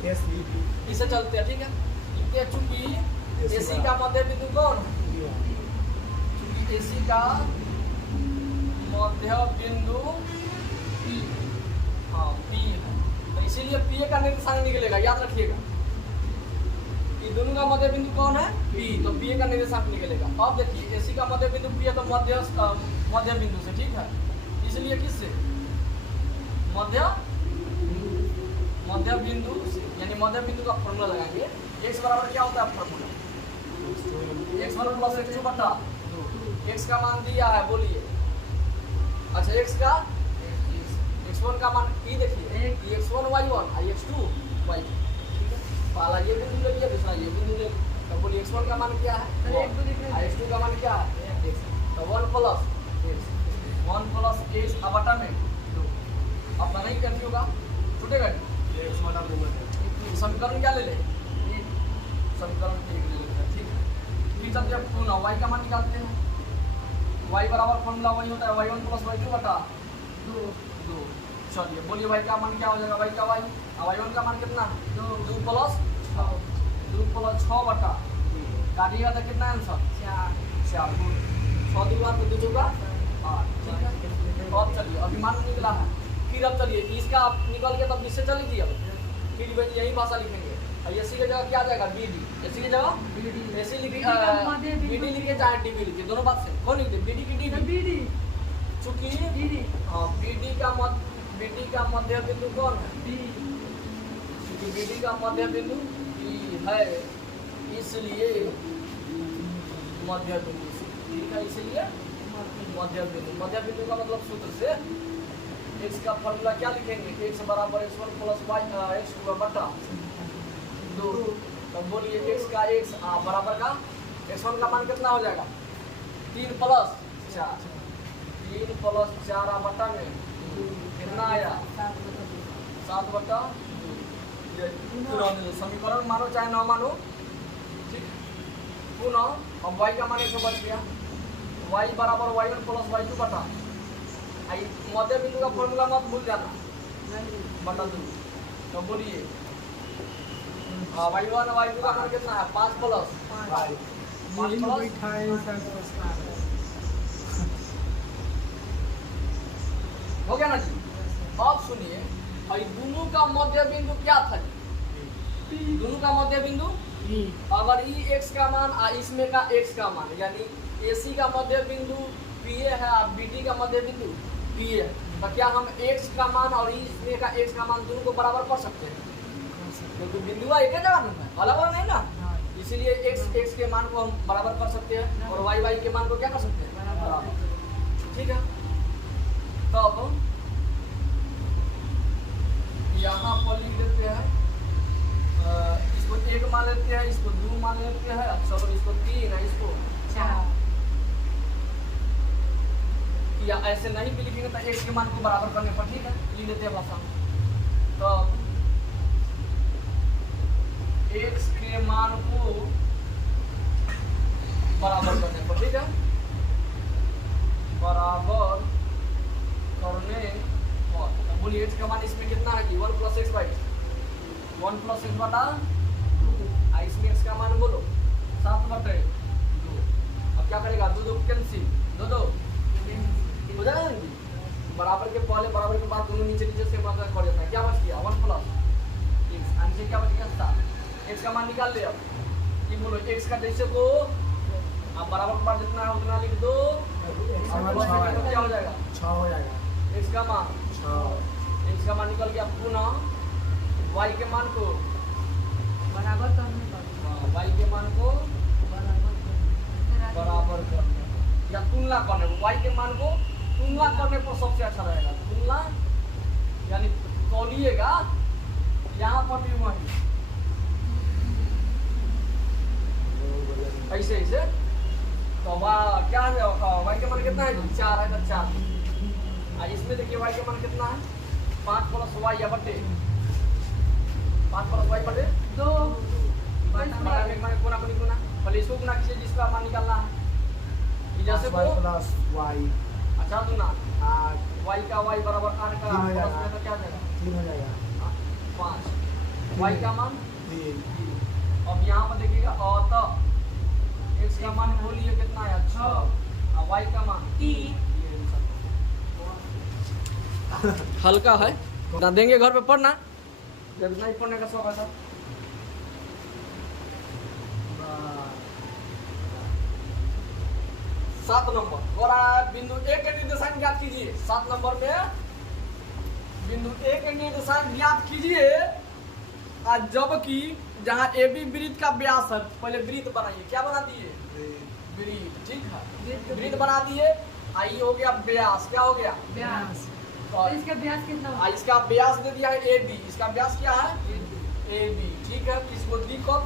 इससे चलते हैं, ठीक है। चूंकि एसी का मध्य बिंदु कौन है, चूंकि एसी का मध्य बिंदु पी, हाँ पी है, तो इसीलिए पी का निर्देशांक निकलेगा, याद रखिएगा। ये दोनों का मध्य बिंदु कौन है, पी, तो पी का निर्देशांक निकलेगा। अब देखिए एसी का मध्य बिंदु पी है, तो मध्य बिंदु से, ठीक है। इसलिए किससे, मध्य बिंदु से, यानी मध्य बिंदु का फॉर्मूला लगाएंगे। x बराबर क्या होता है formula, x one plus x2 बटा x का मान दिया है, बोलिए। अच्छा x1 का मान पी देखिए, x1 y1 और x2 y2, ठीक है। पहला ये बिंदु ले लिया, दूसरा ये बिंदु ले लिया, तो बोलिए x1 का मान क्या है, x2 का मान क्या है, तो 1 प्लस x बटा में 2। अपना नहीं करती होगा, छूटेगा समीकरण क्या ले ले, समीकरण 1 ले लेते हैं, ठीक है। फिर जब पुनः y का मान निकालते हैं, y बराबर फॉर्मूला वही होता है y1 प्लस y2 बटा 2। चलिए बोलिए y का मान क्या हो जाएगा, y का y, y1 का मान कितना, 2 प्लस 6 बटा, काटिएगा तो कितना आंसर, 4 6 2 बार 2 का 8, ठीक है। अब चलिए अभी मान निकला है, फिर अब चलिए इसका आप निकल के तब इससे चल लीजिए, फिर यही भाषा लिखेंगे। एसी की जगह क्या जाएगा, बीडी, एसी की जगह एसी लिखी, बीडी लिखे चाहे डीबी लिखे, दोनों बात से कौन लिख दे, बीडी की डीबी, चूंकि हाँ बीडी का मध्य बिंदु कौन है, क्योंकि बीडी का मध्य बिंदु बी है, इसलिए मध्य बिंदु से, ठीक है। इसलिए मध्य बिंदु का मतलब सूत्र से x का फॉर्मूला क्या लिखेंगे, x बराबर x1 प्लस y x2 बटा 2। तो बोलिए x का x बराबर का x1 का मान कितना हो जाएगा, 3 प्लस 4 बटा में कितना आया, 7 बटा 2। समीकरण मानो चाहे ना मानो, ठीक। पुनः अब y का मान 100 बच गया, y बराबर y1 प्लस y2 बटा, मध्य बिंदु का फॉर्मूला मत भूल जाना, बटा 2। तो बोलिए y1 y2 का मान कितना है, 5 प्लस 5 हो गया ना जी। अब सुनिए, दोनों का मध्य बिंदु क्या था जी, दोनों का मध्य बिंदु, अगर ई x का मान इसमें का x का मान, यानी AC का मध्य बिंदु PA है और BD का मध्य बिंदु PA है, तो क्या हम x का मान और इसमें का x का मान दोनों को बराबर कर सकते हैं, क्योंकि बिंदु एक ही जगह में है, अलग अलग नहीं ना, इसीलिए x के मान को हम बराबर कर सकते हैं और y के मान को क्या कर सकते हैं, बराबर, ठीक है। तो अब यहाँ पर लिख देते हैं, इसको 1 मान लेते हैं, इसको 2 मान लेते हैं, चलो इसको 3 है, इसको 4, या ऐसे नहीं भी लिखेंगे तो x के मान को बराबर करने पर, ठीक है, लिख देते हैं भाषा। तो x के मान को बराबर करने पर, ठीक है, बराबर करने पर, तो बोलिए x का मान इसमें कितना है कि 1 plus x by 1 plus x बटा 2, इसमें x का मान बोलो 7 बटे 2। अब क्या करेगा, 2 कैंसिल, 2 हो जाएगा जी, बराबर के पहले बराबर के बाद दोनों नीचे नीचे से मतलब कर देता है, क्या बच गया 1 प्लस x, नीचे क्या बच गया 7, x का मान निकाल ले। अब ये बोलो x का जैसे को आप बराबर के बाद जितना है उतना लिख दो, क्या हो जाएगा 6 हो जाएगा, x का मान 6, x का मान निकल गया। पुनः y के मान को बराबर करने पर, y के मान को बराबर करने या तुलना करने, y के मान को तुलना करने पर सबसे अच्छा रहेगा, तुलना यानी तोलिएगा, यहाँ पर भी वही ऐसे ऐसे, तो क्या है, y के मान कितना है, 4 है, तो 4, इसमें देखिए y के मान कितना है, 5 प्लस y या बटे 5 प्लस y बटे 2, पहले इसको गुना कीजिए जिसका मान निकालना है, कि जैसे वाई को प्लस वाई अच्छा तो ना 8 y का y बराबर 8 का तीन हो प्लस जाएगा। में तो क्या जाएगा 3 हो जाएगा 5 y का मान 3 अब यहाँ पर देखिएगा अतः x का मान बोलिए कितना है 6 और y का मान 3 हल्का है ना देंगे घर पे पढ़ना जब नहीं पढ़ने का शौक है सर 7 नंबर और बिंदु ए के निर्देशांक ज्ञात कीजिए 7 नंबर में बिंदु ए के निर्देशांक ज्ञात कीजिए और जबकि जहाँ ए बी वृत्त का व्यास है पहले वृत्त बनाइए क्या बना दिए वृत्त ठीक है वृत्त बना दिए आई हो गया व्यास क्या हो गया व्यास और इसका व्यास कितना होगा? इसका व्यास दे दिया है ए बी इसका व्यास क्या है ए बी ठीक है इसको दिक्कत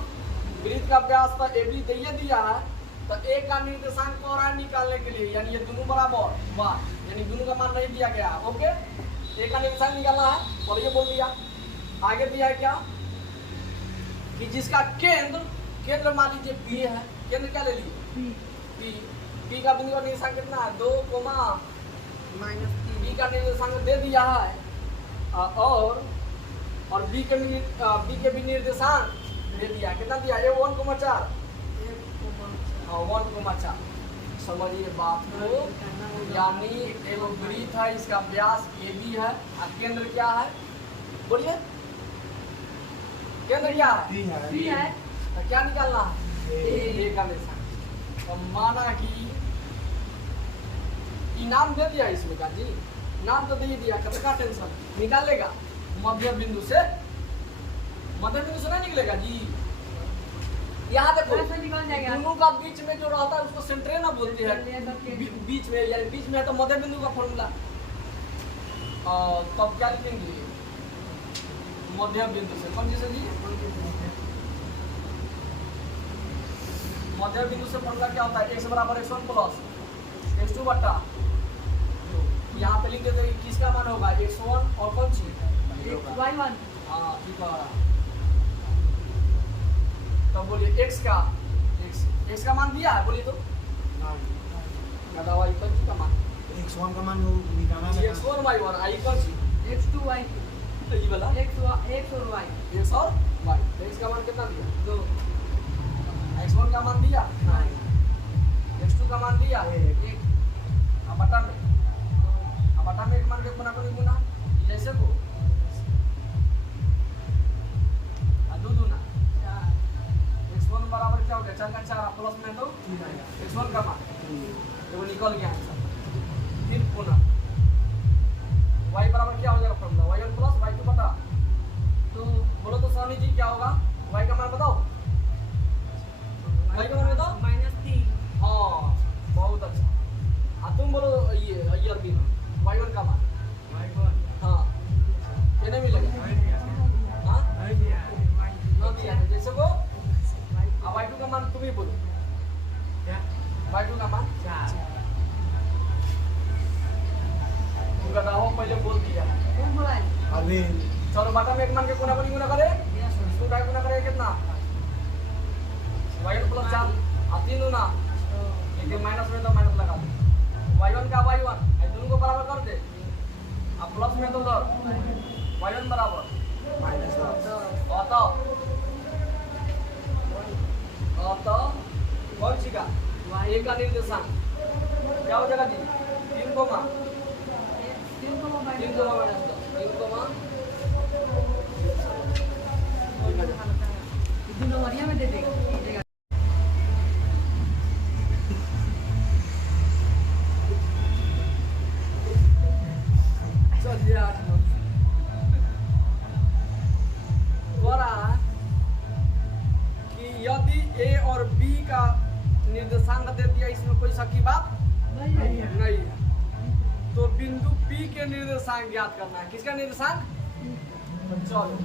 वृत्त का व्यास तो ए बी दे दिया है तो ए का निर्देशांक को और निकालने के लिए यानी ये दोनों बराबर वाह यानी दोनों का मान नहीं दिया गया ओके ए का निर्देशांक निकालना है और ये बोल दिया आगे दिया है क्या कि जिसका केंद्र मान लीजिए पी है केंद्र क्या ले लिए पी पी का बिंदु का निर्देशांक कितना है 2 बी का निर्देशांक दे दिया है और बी के भी निर्देशांक दे दिया है कितना दिया है 1,4 1,4 समझिए बात को यानी एगो वृत्त है इसका व्यास ए बी है और केंद्र क्या है बोलिए केंद्र क्या है P है P है तो क्या निकालना है ए का निर्देशांक तो माना कि इनाम दे दिया इसमें का जी नाम तो दे ही दिया कितना टेंशन निकालेगा मध्य बिंदु से नहीं निकलेगा जी यहाँ देखो ऐसा निकल जाएगा दोनों का बीच में जो रहता है उसको सेंट्रे ना बोलते हैं बीच में यानी बीच में है तो मध्य बिंदु का फॉर्मूला तब क्या लिखेंगे मध्य बिंदु से कौन चीज जी मध्य बिंदु से फॉर्मूला क्या होता है x बराबर x1 प्लस x2 बट्टा यहाँ पे लिख देते हैं किसका मान होगा x1 और कौन सी y1 हाँ ठीक है तब बोलिए x का मान दिया है बोलिए तो y कौन सी का मान x1 का मान निकालना है x1 y1 आई कौन सी x2 y2 तो ये वाला x और y x और y तो x का मान कितना दिया 2 x1 का मान दिया x2 का मान दिया 1 अब बटा में एक मान के गुना करो गुना जैसे को दो दूना x1 बराबर क्या हो गया 4 का 4 प्लस में तो x1 का मान वो निकल गया आंसर फिर पुनः y बराबर क्या हो जाएगा फॉर्मूला y1 प्लस y2 बटा तो बोलो तो स्वामी जी क्या होगा y का मान बताओ y का मान बताओ -3 हाँ बहुत अच्छा तुम बोलो ये अरबी y1 का मान हाँ ये नहीं मिलेगा हाँ ना दिया है जैसे को अब y2 का मान तुम ही बोलो y2 का मान तुम बताओ पहले बोल दिया कौन बोला है अभी चलो बटा में एक मान के गुना करे इसको का गुना करे कितना y1 प्लस 4 अब 3 गुना एक माइनस में तो माइनस लगा दे y1 का y1 ये दोनों को बराबर कर दे अब प्लस में तो उधर y1 बराबर -10 अतः कौन सी का a का निर्देशांक क्या हो जाएगा जी 3 को मान 3 को माइनस 3 को मान नंबरिया में दे देगा चलिए 8 नंबर कि यदि a और b का निर्देशांक दे दिया इसमें कोई शक की बात नहीं है नहीं है तो बिंदु P के निर्देशांक ज्ञात करना है किसका निर्देशांक तो चलो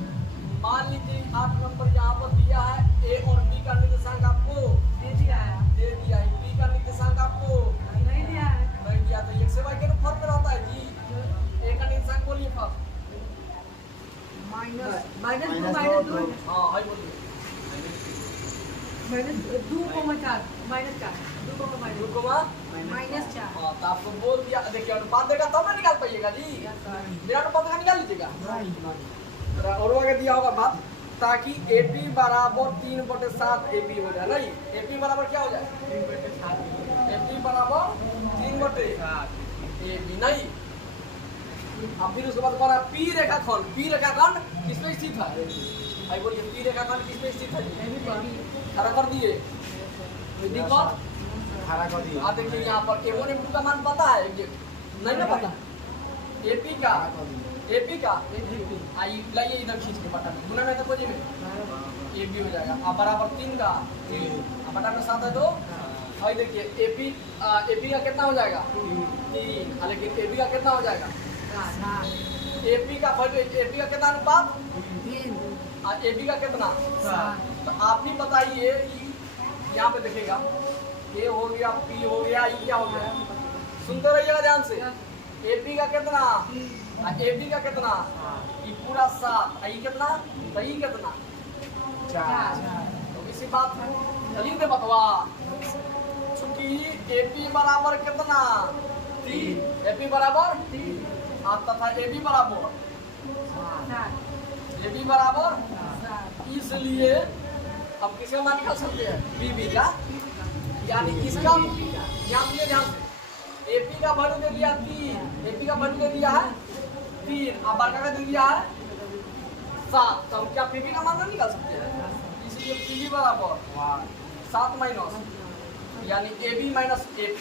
मान लीजिए 8 नंबर यहाँ पर दिया है A और B का निर्देशांक आपको दे दिया है B का निर्देशांक आपको नहीं दिया है नहीं दिया तो x से y के फर्क में रहता है जी A का निर्देशांक बोलिए फर्स्ट -2 हाँ हाई बोलिए -2,4 -4 2, दो को -4। हाँ तो आपको बोल दिया, देखिए अनुपात देगा तब ना निकाल पाइएगा जी। मेरा अनुपात का निकाल लीजिएगा। और आगे दिया होगा बात, ताकि AP बराबर 3/7 AP हो जाए। नहीं, AP बराबर क्या हो जाए? AP बराबर 3/7 AP। नहीं, अब फिर उसके बाद कह रहा है P रेखाखंड। P रेखाखंड किस पे स्थित है? भाई बोलिए, P रेखाखंड किस पे स्थित है? खड़ा कर दिए, दिक्कत खड़ा कर दिया। आप देखिए यहाँ पर A1 M2 का मान पता है? नहीं ना पता। AP का आई लाइए इधर खींच के बटन गुना में तो खोजिए में AB हो जाएगा। अब बराबर 3 का बटन में 7 है तो भाई देखिए AP का कितना हो जाएगा? 3। लेकिन AB का कितना हो जाएगा? AP का कितना अनुपात? 3। AB का कितना? तो आप ही बताइए, यहाँ पे देखिएगा A हो गया, P हो गया, ये क्या हो गया? सुनते रहिएगा ध्यान से। AP का कितना? AB का कितना? ये पूरा 7। ये कितना? सही कितना? 4। तो इसी बात है जल्दी से बतवा, चूंकि AP बराबर कितना? 3। AP बराबर 3 तथा AB बराबर 7। इसलिए अब किसका मान निकाल सकते हैं? BB का, यानी इसका ध्यान से AP का वैल्यू दे दिया 3, AP का वैल्यू दे दिया है 3, अब बारका का दे दिया है 7। तो हम क्या PB का मान नहीं निकाल सकते हैं? इसलिए PB बराबर 7 माइनस, यानी AB माइनस AP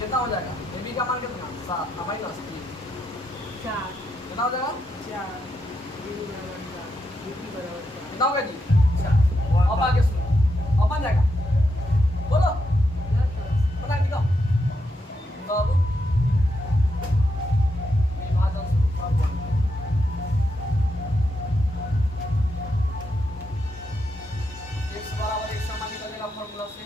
कितना हो जाएगा? AB का मान कितना? 7 माइनस 3 कितना हो जाएगा? कितना होगा जी? अब आगे सुनो, अब बन जाएगा, बोलो पता नहीं दिखाओ बाबू। विभाजन x बराबर एक समान निकलेगा फॉर्मूला से।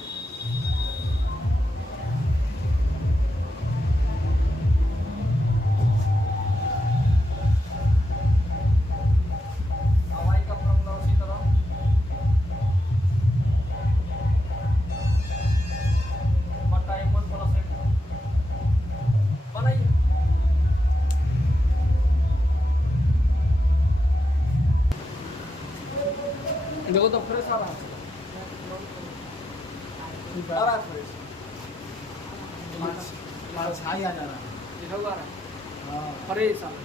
y का फॉर्मूला उसी तरह बनाइए। देखो तो फ्रेश आ रहा है फ्रेश, छाई आ जा रहा है। लिखा हुआ आ रहा है हाँ फ्रेश आ रहा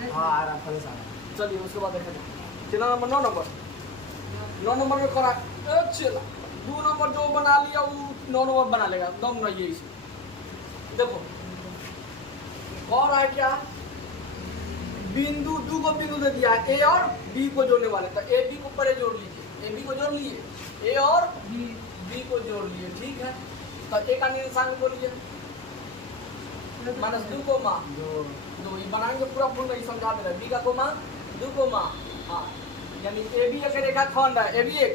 है। हाँ, आ रहा फ्रेश आ रहा है। चलिए उसके बाद देखा जाए। चला नंबर 9 नंबर 9 नंबर में करा चला 2 नंबर जो बना लिया वो 9 नंबर बना लेगा, दम नहीं है इसमें। देखो और है क्या, बिंदु 2 को बिंदु दे दिया है A और B को जोड़ने वाले, तो AB को पहले जोड़ लीजिए, AB को जोड़ लिए, A और B को जोड़ लिए, ठीक है। तो A का निशान बोलिए -2 कोमा 2, ये बनाएंगे पूरा फुल नहीं समझा दे रहा है। B का कोमा 2 कोमा, हाँ यानी AB एक रेखाखंड है, AB एक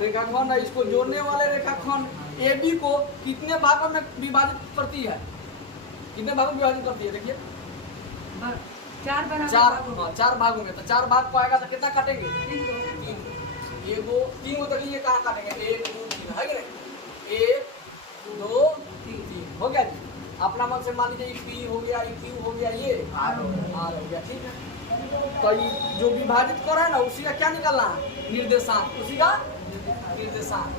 रेखाखंड है। इसको जोड़ने वाले रेखाखंड AB को कितने भागों में विभाजित करती है? कितने भागों में विभाजित करती है? देखिए 4 भागों में। तो 4 भाग को आएगा तो कितना काटेंगे? 3 को तक ये कहाँ काटेंगे? 1 2 3 है कि नहीं? 1 2 3 हो गया जी। अपना मन से मान लीजिए P हो गया, Q हो गया, ये R हो गया, ठीक है। तो ये जो विभाजित कर रहा है ना उसी का क्या निकालना है? निर्देशांक, उसी का निर्देशांक।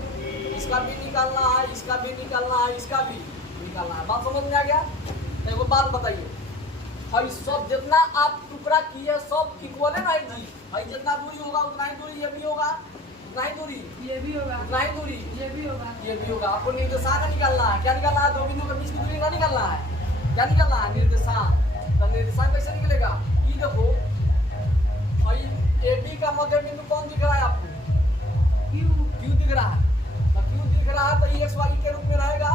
इसका भी निकालना है, इसका भी निकालना है, इसका भी निकालना है। बात समझ में आ गया? तो एक बात बताइए, भाई सब जितना आप टुकड़ा किए सब इक्वल है ना जी? भाई जितना दूरी होगा उतना ही दूरी ये भी होगा, उतना ही दूरी ये भी होगा, उतना ही दूरी ये भी होगा, ये भी होगा। आपको निर्देशांक निकालना है। क्या निकालना है? 2 बिंदु के बीच की दूरी का निकालना है। क्या निकालना है? निर्देशांक। तो निर्देशांक कैसे निकलेगा? ये देखो भाई AB का मध्य बिंदु कौन दिख रहा है आपको? Q दिख रहा है। तो Q दिख रहा है तो ये XY के रूप में रहेगा,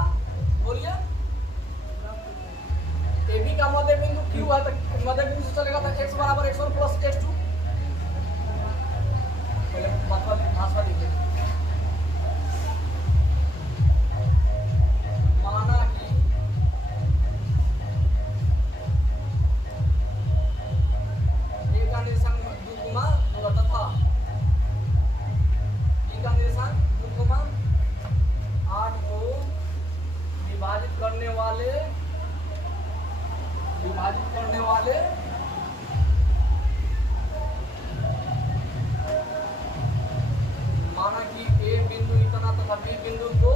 बोलिए। AB का मध्य बिंदु Q है तो मध्य बिंदु से चलेगा तो x बराबर x1 प्लस x2। पहले भाषा लिखिए। माना कि A का निर्देशांक 2 गुना 2 तथा B का निर्देशांक 2 गुना विभाजित करने वाले माना कि ए बिंदु इतना तथा बी बिंदु को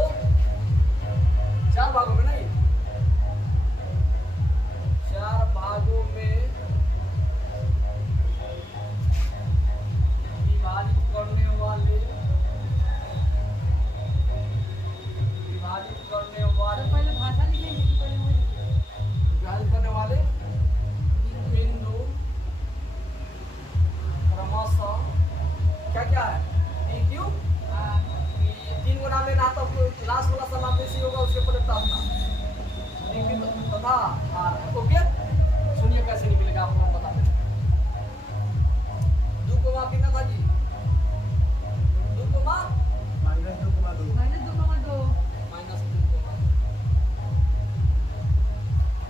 4 भागों में नहीं 4 भागों में विभाजित करने वाले पहले भाषा लिखेंगे कि पहले वो लिखेंगे? विभाजित करने वाले बिंदु क्रमशः क्या क्या है पी क्यू हाँ, 3 गुना में ना तो लास्ट वाला समावेशी होगा उसके ऊपर तथा तथा आर ओके सुनिए कैसे निकलेगा आपको हम बता दें 2 कोमा कितना था जी 2 कोमा -2,2 -2,2 -2 कोमा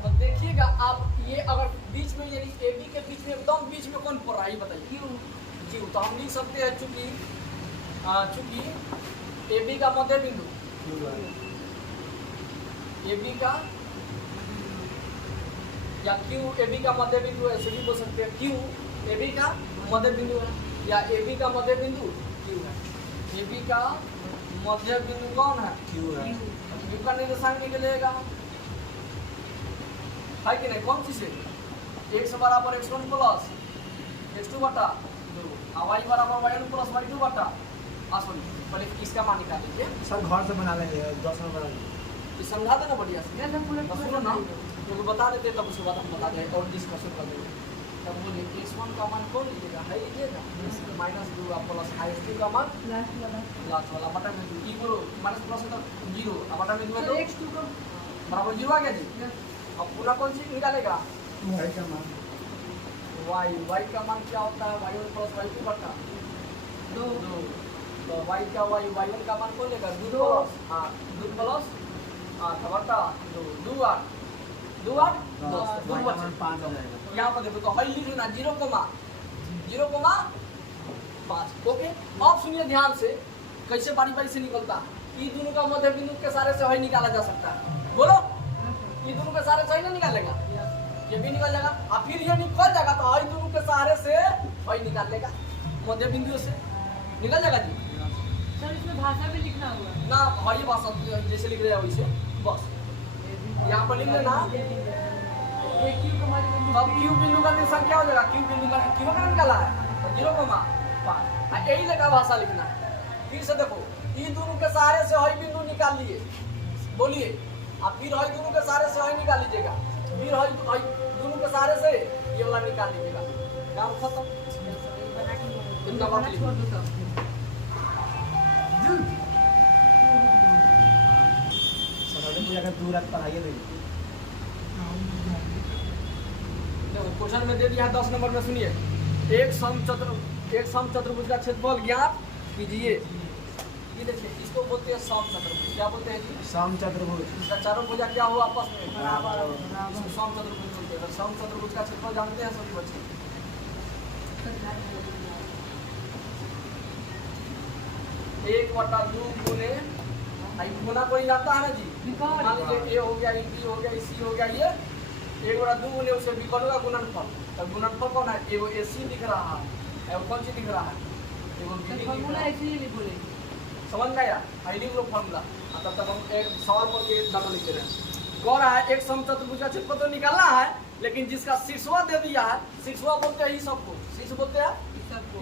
तो देखिएगा आप ये अगर बीच में यानी ए बी के बीच में एकदम बीच में कौन पड़ रहा है ये बताइए क्यों? जी तो हम लिख सकते हैं चूंकि ए बी का मध्य बिंदु ए बी का या क्यू ए बी का मध्य बिंदु ऐसे भी बोल सकते हैं क्यू ए बी का मध्य बिंदु है या ए बी का मध्य बिंदु क्यू है ए बी का मध्य बिंदु कौन है क्यू है क्यू का निर्देशांक निकलेगा है कि नहीं कौन चीज है x बराबर x1 प्लस x2 बटा 2 और y बराबर y1 प्लस y2 बटा सॉरी पहले इसका मान निकाल लीजिए सर घर से बना लेंगे 10 में बना लेंगे ये समझा देना बढ़िया से ये सब पूरे तो सुनो ना क्योंकि बता देते तब उसके बाद हम बता दें और डिस्कशन कर देंगे तब बोलिए x1 का मान कौन लीजिएगा है लीजिएगा -2 और प्लस x2 का मान लास्ट वाला लास्ट वाला बटा में 2 इक्वल माइनस प्लस तो 0 और बटा में 2 तो तो x2 का बराबर 0 आ गया जी अब पूरा कौन सी निकालेगा y का मान y का मान क्या होता है y1 प्लस y2 बटा 2 तो y का y1 का मान कौन लेगा 2 प्लस 2 प्लस 8 बटा 2 8 2 8 10 2 y का मान 5 हो जाएगा यहाँ पर देखो तो हल लिख लेना 0,5 ओके अब सुनिए ध्यान से कैसे बारी बारी से निकलता ये दोनों का मध्य बिंदु के सारे से हल निकाला जा सकता है बोलो ये दोनों के सारे से नहीं निकालेगा ये भी निकल जाएगा और फिर ये निकल जाएगा तो हल दोनों के सहारे से हल निकाल लेगा मध्य बिंदु से निकल जाएगा जी सर इसमें भाषा भी लिखना होगा ना हल भाषा जैसे लिख रहे हैं वैसे बस यहाँ पर लिख लेना ये क्यू का मतलब अब क्यू बिंदु का निर्देशांक क्या हो जाएगा क्यू बिंदु का क्यू का निकाला है तो 0,5 यही लगा भाषा लिखना है फिर से देखो ये दोनों के सहारे से हई बिंदु निकाल लिए बोलिए आप फिर हई दोनों के सहारे से हई निकाल लीजिएगा फिर हई दोनों के सहारे से ये वाला निकाल लीजिएगा काम खत्म इतना बात लिखो छोड़ दो सब सरस्वती पूजा का 2 रात पढ़ाइए देंगे देखो क्वेश्चन में दे दिया है 10 नंबर में सुनिए एक समचतुर्भुज का क्षेत्रफल ज्ञात कीजिए ये देखिए इसको बोलते हैं समचतुर्भुज क्या बोलते हैं जी समचतुर्भुज इसका चारों भुजा क्या हुआ आपस में बराबर इसको समचतुर्भुज बोलते हैं समचतुर्भुज का क्षेत्रफल जानते हैं सभी बच्चे एक बटा 2 गुने गुना कोई जाता है ना जी मान लीजिए ए हो गया बी हो गया सी हो गया ये 1/2 गुने उसे विकल्प का गुणनफल तो गुणनफल कौन है एगो एसी दिख रहा है एगो कौन सी दिख रहा है एगो बी दिख फॉर्मूला रहा है ऐसे ही बोलेंगे समझ में आया आईडी ग्रुप फॉर्मूला तब तक हम एक सवाल पर के डाटा लिख रहे हैं कह रहा है एक समचतुर्भुज का क्षेत्रफल तो निकालना है लेकिन जिसका शीर्षवा दे दिया है शीर्षवा बोलते हैं सबको शीर्ष बोलते हैं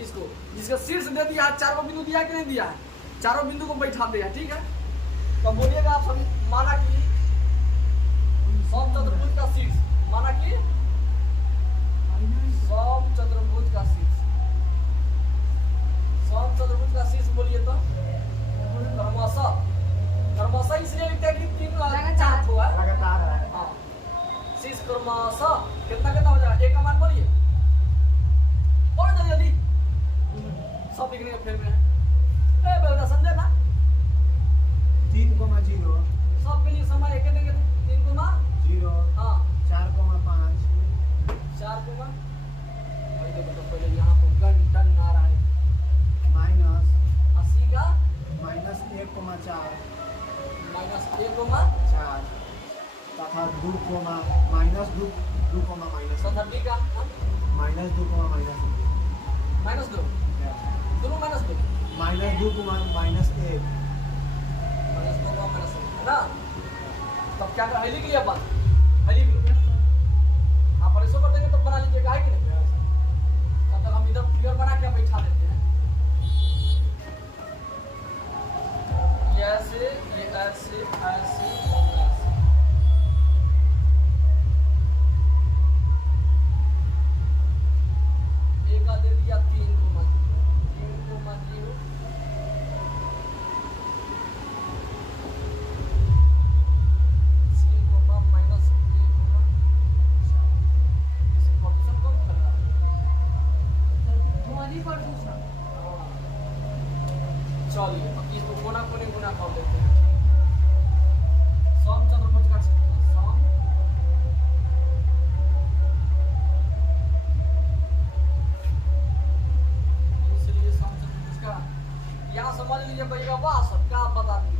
इसको जिसका शीर्ष दे दिया है 4 बिंदु दिया है कि नहीं दिया है चारों बिंदु को बैठाते हैं ठीक है तो बोलिएगा आप सभी माना कि समचतुर्भुज का शीर्ष माना कि समचतुर्भुज का शीर्ष समचतुर्भुज का शीर्ष बोलिए तो क्रमशः इसलिए लिखते हैं कि 3 4 हुआ है लगातार है हाँ शीर्ष क्रमशः कितना हो जाएगा एक का मान बोलिए और जल्दी सब लिखने का फेर में है बेटा समझे ना 3,0 सब के लिए समय एक देंगे 3,0 हाँ 4,5 4 भाई देखो तो पहले यहाँ पर घंटा आ रहा है माइनस 80 का -1,4 -1 4 तथा 2 माइनस 2 माइनस 30 का माइनस 2 माइनस -2 दोनों -2 माइनस 2 माइनस 1 -2 का -1 है ना। तब क्या कर लिख लिया बात है, लिख लो आप ऐसे कर देंगे तब बना लीजिएगा, है कि नहीं। तब तक हम इधर फिगर बना के बैठा देते हैं, ये ऐसे ये ऐसे ऐसे एक का दे दिया 3 को मत 0 चलिए अब इसको कोना कोने गुना कर देते हैं। सम चतुर्भुज का सम इसलिए सम चतुर्भुज का यहाँ समझ लीजिए भैया, वाह सब क्या बता दी।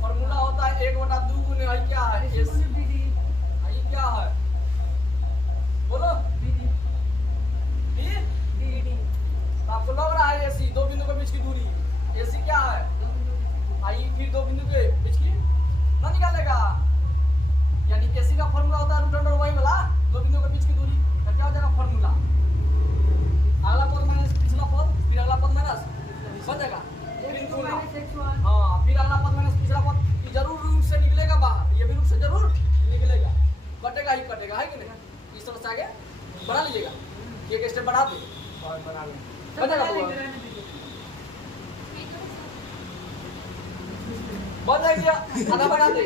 फॉर्मूला होता है 1/2 गुने है, क्या है ये क्या है बोलो तो आपको लग रहा है एसी दो बिंदु के बीच की दूरी, एसी क्या है आई फिर दो बिंदु के बीच की ना निकालेगा, यानी एसी का फॉर्मूला होता है √y वाला दो बिंदु के बीच की दूरी का क्या हो जाएगा फॉर्मूला, अगला पद माइनस पिछला पद फिर अगला पद माइनस बन जाएगा फिर गुना, हाँ फिर अगला पद माइनस पिछला पद, ये जरूर रूप से निकलेगा बाहर, ये भी रूप से जरूर निकलेगा, कटेगा ही कटेगा, है कि नहीं। इस तरह से आगे बना लीजिएगा, एक स्टेप बढ़ा दे और बना लें बन जाएगा आधा बना दे।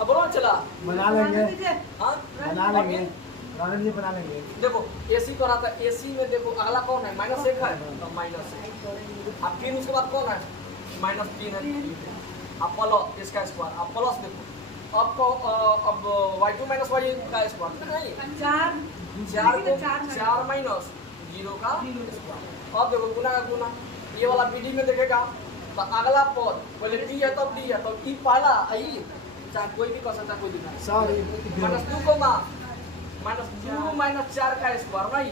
अब बोलो चला बना लेंगे हाँ बना लेंगे रानन जी बना लेंगे। देखो एसी को रहा था, एसी में देखो अगला कौन है -1 है तो -1, अब फिर उसके बाद कौन है -3 है, अब प्लस इसका स्क्वायर, अब प्लस देखो अब y2 - y का स्क्वायर नहीं 4 माइनस 0 का स्क्वायर। अब देखो गुना का गुना, ये वाला विधि में देखेगा तो अगला पद पहले डी है तब डी है तब ई पहला आई, चाहे कोई भी कर सकता है, कोई दिक्कत सॉरी -2 को -2 - 4 का स्क्वायर नहीं,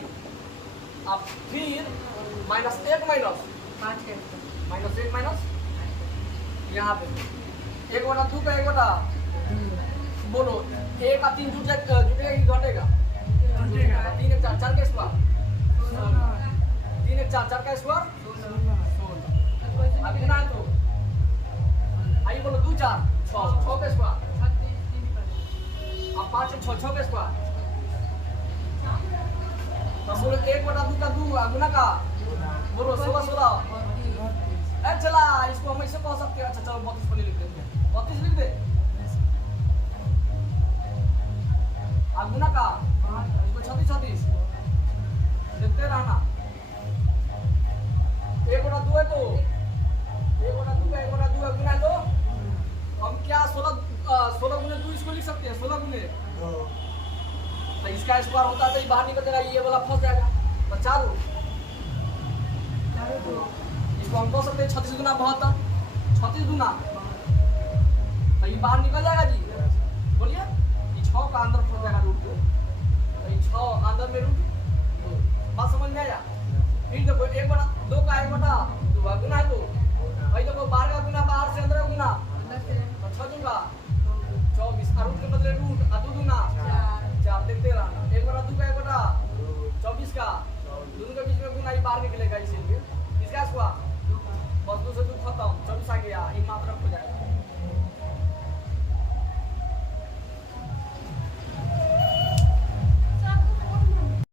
अब फिर -1 माइनस -1 माइनस यहाँ पे 1/2 का 1 बोलो 1 का 3 जुटेगा कि घटेगा 3 1 4 4 का स्क्वायर 3 1 4 4 का स्क्वायर 16, अब इतना है तो आइए बोलो 2 4 6 का स्क्वायर, अब 5 6 6 का स्क्वायर, तो बोलो 1/2 का 2 गुना का बोलो 16 चला इसको हम ऐसे कह सकते हैं। अच्छा चलो 32 पर लिख देते हैं, 32 लिख दे, अब गुना का इसको 36 देखते रहना, 1/2 है तो 1/2 का 1/2 है गुना लो, हम क्या 16 गुने 2 इसको लिख सकते हैं 16 गुने, तो इसका स्क्वायर होता है तो ये बाहर निकल जाएगा, ये वाला फंस जाएगा तो 4 इसको हम कह सकते हैं 36 गुना 72 36 गुना तो ये बाहर निकल जाएगा जी,